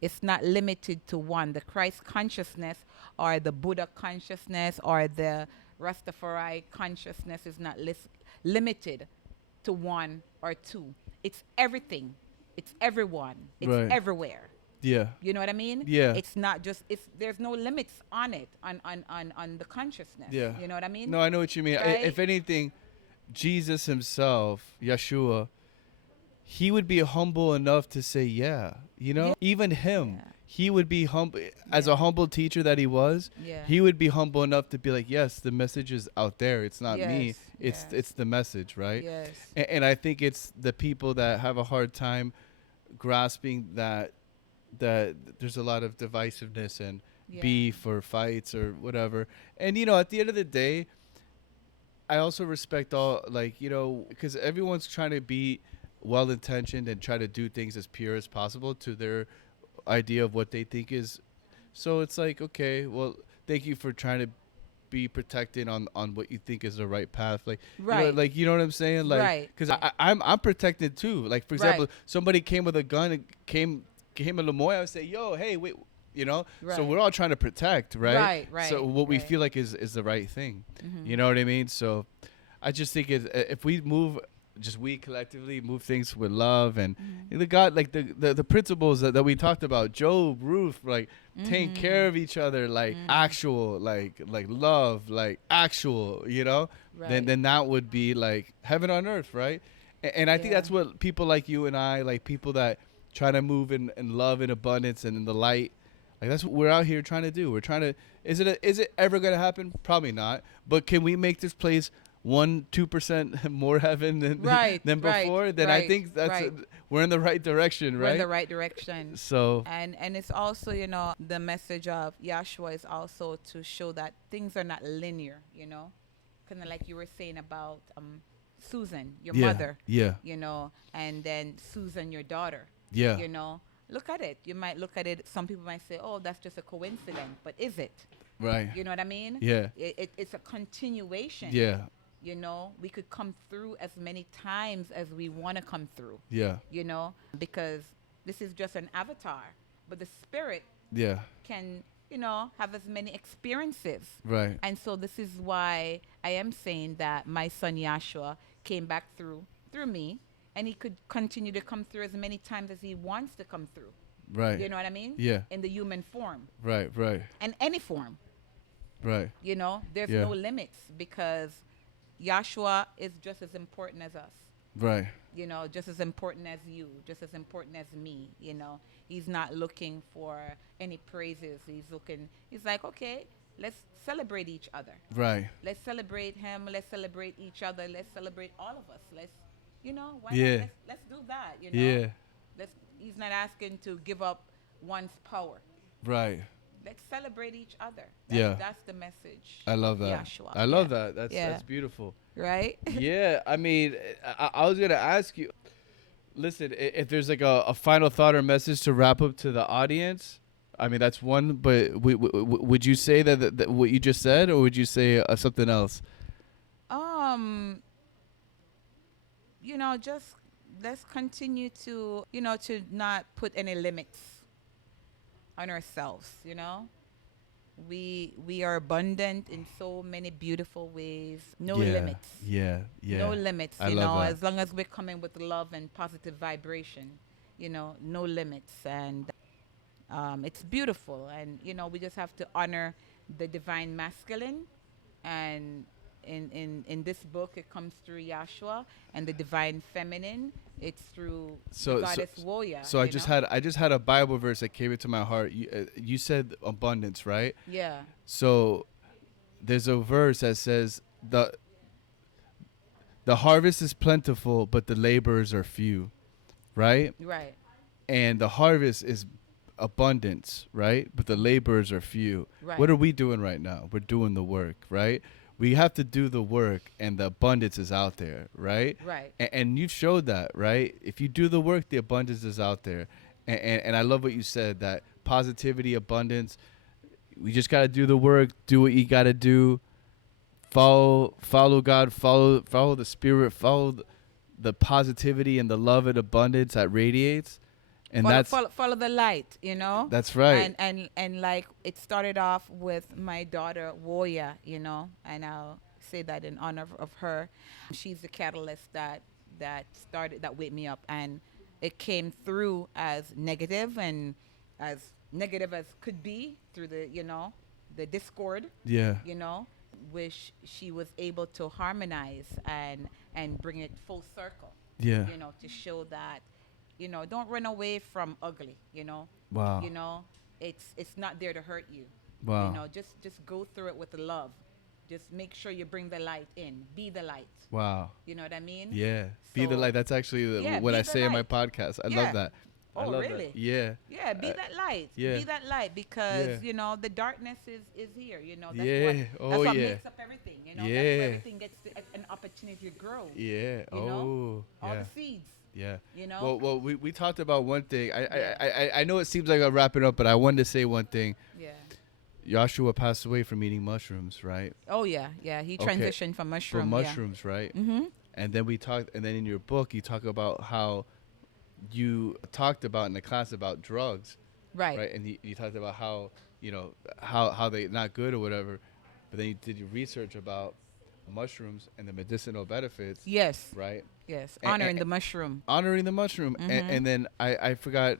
It's not limited to one. The Christ consciousness or the Buddha consciousness or the Rastafari consciousness is not limited to one or two. It's everything. It's everyone. It's Right. everywhere. Yeah. You know what I mean? Yeah. It's not just there's no limits on it on the consciousness. Yeah. You know what I mean? No, I know what you mean. Right? If anything, Jesus himself, Yeshua, he would be humble enough to say, yeah, you know, Yeah. even him, Yeah. he would be humble as a humble teacher that he was. Yeah. He would be humble enough to be like, yes, the message is out there. It's not me. Yes, It's yes. the message, right? Yes. And I think it's the people that have a hard time grasping that there's a lot of divisiveness and Yeah. beef or fights or whatever. And you know, at the end of the day, I also respect all, like, you know, because everyone's trying to be well intentioned and try to do things as pure as possible to their idea of what they think is. So it's like, okay, well, thank you for trying to be protected on what you think is the right path. Like, Right. you know what I'm saying? Like, Right. because I'm protected too. Like, for example, Right. somebody came with a gun and came to Lamoy, I would say, yo, hey, wait, you know? So Right. we're all trying to protect, right? Right, right, So what we right. feel like is the right thing. Mhm. You know what I mean? So I just think if we move, just we collectively move things with love and Mm-hmm. the God, like the principles that we talked about, Job, Ruth, like taking Mm-hmm. care of each other, like actual, like love, like actual, you know, Right. then that would be like heaven on earth, right? And I think Yeah. that's what people like you and I, like people that try to move in love and abundance and in the light. Like that's what we're out here trying to do. We're trying to. Is it ever gonna happen? Probably not. But can we make this place 1-2% more heaven than Right, than right, before? Then I right, think that's right. we're in the right direction, We're right? in the right direction. So And it's also, you know, the message of Yeshua is also to show that things are not linear, you know, kind of like you were saying about Susan, your yeah, mother, yeah, you know, and then Susan, your daughter, yeah, you know. Look at it. You might look at it. Some people might say, "Oh, that's just a coincidence," but is it? right, You know what I mean? yeah, It's a continuation. yeah, You know, we could come through as many times as we want to come through. yeah, You know, because this is just an avatar, but the spirit yeah, can, you know, have as many experiences. right, And so this is why I am saying that my son Yeshua came back through me, and he could continue to come through as many times as he wants to come through. right, You know what I mean? yeah, In the human form right, right, and any form. right, You know, there's Yeah. no limits because Yeshua is just as important as us. right, You know, just as important as you, just as important as me. You know, he's not looking for any praises. He's like, okay, let's celebrate each other. right, Let's celebrate him. Let's celebrate each other. Let's celebrate all of us. Let's, you know, why Yeah. not? Let's do that. You know, yeah, he's not asking to give up one's power. right. Let's celebrate each other. Yeah. That's the message. I love of that. Yeshua. I love Yeah. that. That's Yeah. beautiful. Right? Yeah, I mean, I was gonna ask you. Listen, if there's like a final thought or message to wrap up to the audience, I mean that's one. But would you say that what you just said, or would you say something else? You know, just let's continue to, you know, to not put any limits on ourselves, you know. We are abundant in so many beautiful ways. No Yeah, limits. Yeah, yeah. No limits, I you love know, that. as long as we're coming with love and positive vibration, you know, no limits. And it's beautiful. And, you know, we just have to honor the divine masculine. And in this book, it comes through Yeshua, and the divine feminine, it's through the goddess Woya. So I you just know? had a Bible verse that came into my heart. You said abundance, right? Yeah. So there's a verse that says the harvest is plentiful, but the laborers are few, right? Right. And the harvest is abundance, right? But the laborers are few. Right. What are we doing right now? We're doing the work, right? We have to do the work, and the abundance is out there, right? Right. And you've showed that, right? If you do the work, the abundance is out there. And I love what you said, that positivity, abundance. We just got to do the work, do what you got to do. Follow God, follow the Spirit, follow the positivity and the love and abundance that radiates. And follow the light, you know. that's right. And like it started off with my daughter Woya, you know, and I'll say that in honor of her. She's the catalyst that wake me up, and it came through as negative and as negative as could be through the, you know, the discord, Yeah. you know, which she was able to harmonize and bring it full circle, Yeah. you know, to show that, you know, don't run away from ugly, you know. Wow. You know, it's not there to hurt you. Wow. You know, just go through it with love. Just make sure you bring the light in. Be the light. Wow. You know what I mean? Yeah. Be the So- light. That's actually Yeah, what be I the say in my light. podcast. I Yeah. love that. I Oh, love really? That. Yeah. Yeah, be that light. yeah. Be that light because, Yeah. you know, the darkness is here. You know, that's Yeah. what, Oh, that's what yeah. makes up everything. You know, that's Yeah. where everything gets an opportunity to grow. Yeah. You know? All yeah. the seeds. Yeah. You know? Well, we talked about one thing. Yeah. I know it seems like I'm wrapping up, but I wanted to say one thing. Yeah. Yeshua passed away from eating mushrooms, right? Oh, yeah. Yeah. He Okay. transitioned from mushroom. From mushrooms, right? Mm-hmm. And then we talked, and then in your book, you talk about how you talked about in the class about drugs, Right. right? And you talked about how, you know, how they not good or whatever, but then you did your research about mushrooms and the medicinal benefits, Yes. right? Yes. And- Honoring and- the mushroom. Honoring the mushroom. Mhm. And then I forgot,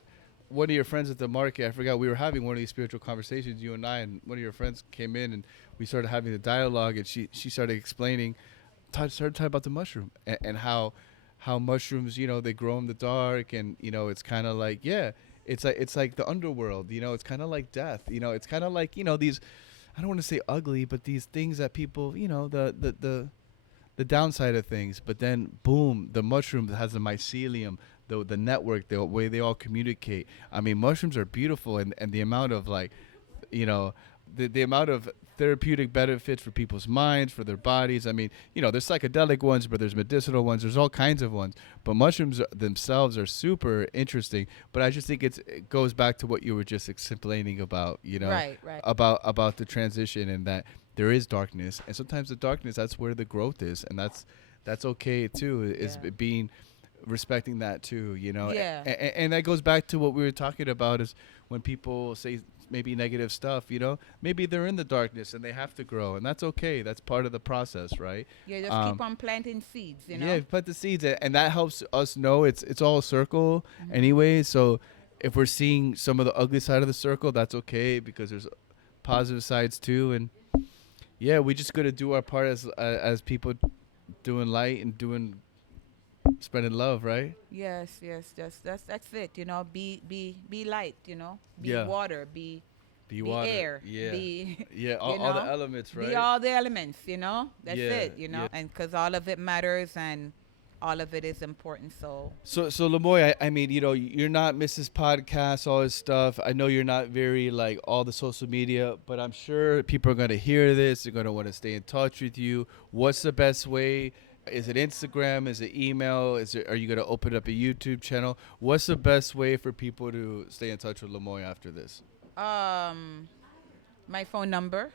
one of your friends at the market, I forgot, we were having one of these spiritual conversations, you and I, and one of your friends came in and we started having the dialogue, and she started explaining, started talking about the mushroom and how mushrooms, you know, they grow in the dark, and, you know, it's kind of like, yeah, it's like the underworld, you know, it's kind of like death, you know, it's kind of like, you know, these, I don't want to say ugly, but these things that people, you know, the downside of things. But then boom, the mushroom has the mycelium, the network, the way they all communicate. I mean, mushrooms are beautiful, and the amount of, like, you know, the amount of therapeutic benefits for people's minds, for their bodies. I mean, you know, there's psychedelic ones, but there's medicinal ones, there's all kinds of ones. But mushrooms themselves are super interesting. But I just think it goes back to what you were just explaining about, you know, Right. about the transition, and that there is darkness, and sometimes the darkness, that's where the growth is, and that's okay too, is Yeah. being respecting that too, you know. Yeah. And that goes back to what we were talking about, is when people say maybe negative stuff, you know, maybe they're in the darkness and they have to grow, and that's okay. That's part of the process, right? Yeah, just keep on planting seeds, you know? Yeah, plant the seeds, and that helps us know it's all a circle anyway. So if we're seeing some of the ugly side of the circle, that's okay, because there's positive sides too. And yeah, we just got to do our part as people doing light and spreading love, right? Yes, just that's it, you know. Be light, you know. Be Yeah. water, be Water. air, Yeah. be Yeah, you all the know, elements, right? be all the elements, you know. That's Yeah, it, you know. yeah. And because all of it matters and all of it is important. So So Lamoy, I mean, you know, you're not Mrs. Podcast, all this stuff. I know you're not very, like, all the social media, but I'm sure people are going to hear this. They're going to want to stay in touch with you. What's the best way? Is it Instagram? Is it email? Are you going to open up a YouTube channel? What's the best way for people to stay in touch with Lamoy after this? my phone number.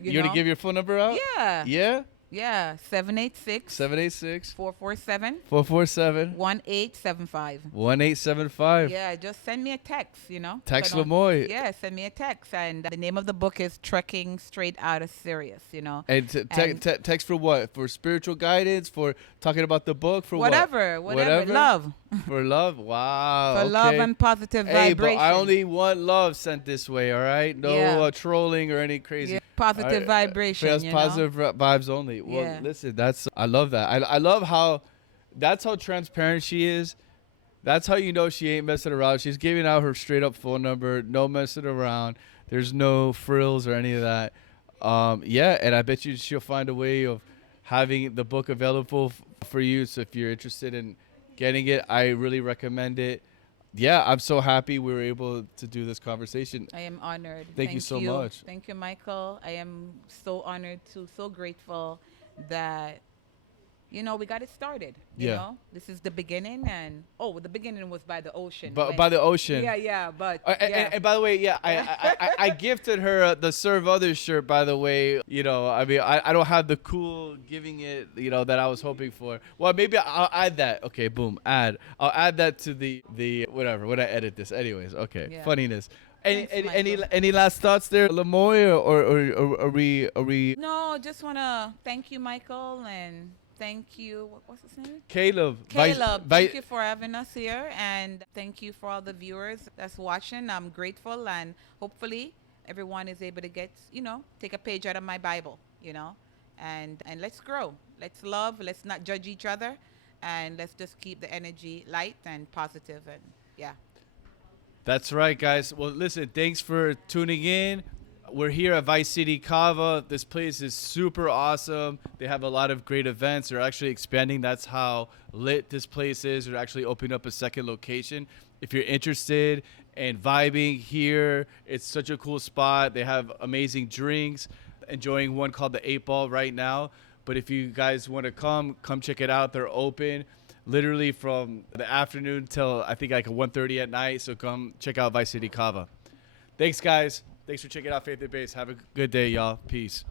You're going to give your phone number out? Yeah. Yeah? Yeah. 786 786 447 447 1875. 1875. Yeah, just send me a text, you know. Text So don't- Lamoy. Yeah, send me a text. And the name of the book is Trekking Straight Outta Sirius, you know. And And- text for what? For spiritual guidance? For talking about the book? For Whatever. Whatever? Love. For love? Wow. For love okay. and positive Hey, vibration. but I only want love sent this way, all right? No Yeah. trolling or any crazy. Yeah, positive All right, vibration, Yes, you positive vibes only. Well, Yeah. listen, I love that. I love how, that's how transparent she is. That's how you know she ain't messing around. She's giving out her straight up phone number. No messing around. There's no frills or any of that. Yeah, and I bet you she'll find a way of having the book available for you. So if you're interested in getting it, I really recommend it. Yeah, I'm so happy we were able to do this conversation. I am honored. Thank you so much. Thank you, Michael. I am so honored too, so grateful that, we got it started. Yeah. This is the beginning, and the beginning was by the ocean. But by the ocean. Yeah, but And by the way, yeah, I gifted her the Serve Others shirt. By the way, I mean, I don't have the cool giving it, that I was hoping for. Well, maybe I'll add that. Okay, boom, add. I'll add that to the whatever when I edit this. Anyways, okay, Yeah. funniness. Thanks, Any last thoughts there, Lamoy, or are we? No, just wanna thank you, Michael, and thank you. What's his name? Caleb. Thank you for having us here, and thank you for all the viewers that's watching. I'm grateful, and hopefully everyone is able to get, take a page out of my Bible, and let's grow. Let's love. Let's not judge each other, and let's just keep the energy light and positive, and yeah. That's right, guys. Well, listen, thanks for tuning in. We're here at Vice City Cava. This place is super awesome. They have a lot of great events. They're actually expanding. That's how lit this place is. They're actually opening up a second location. If you're interested in vibing here, it's such a cool spot. They have amazing drinks. Enjoying one called the 8 Ball right now. But if you guys want to come check it out. They're open literally from the afternoon till I think like 1:30 at night. So come check out Vice City Cava. Thanks, guys. Thanks for checking out Faith and Base. Have a good day, y'all. Peace.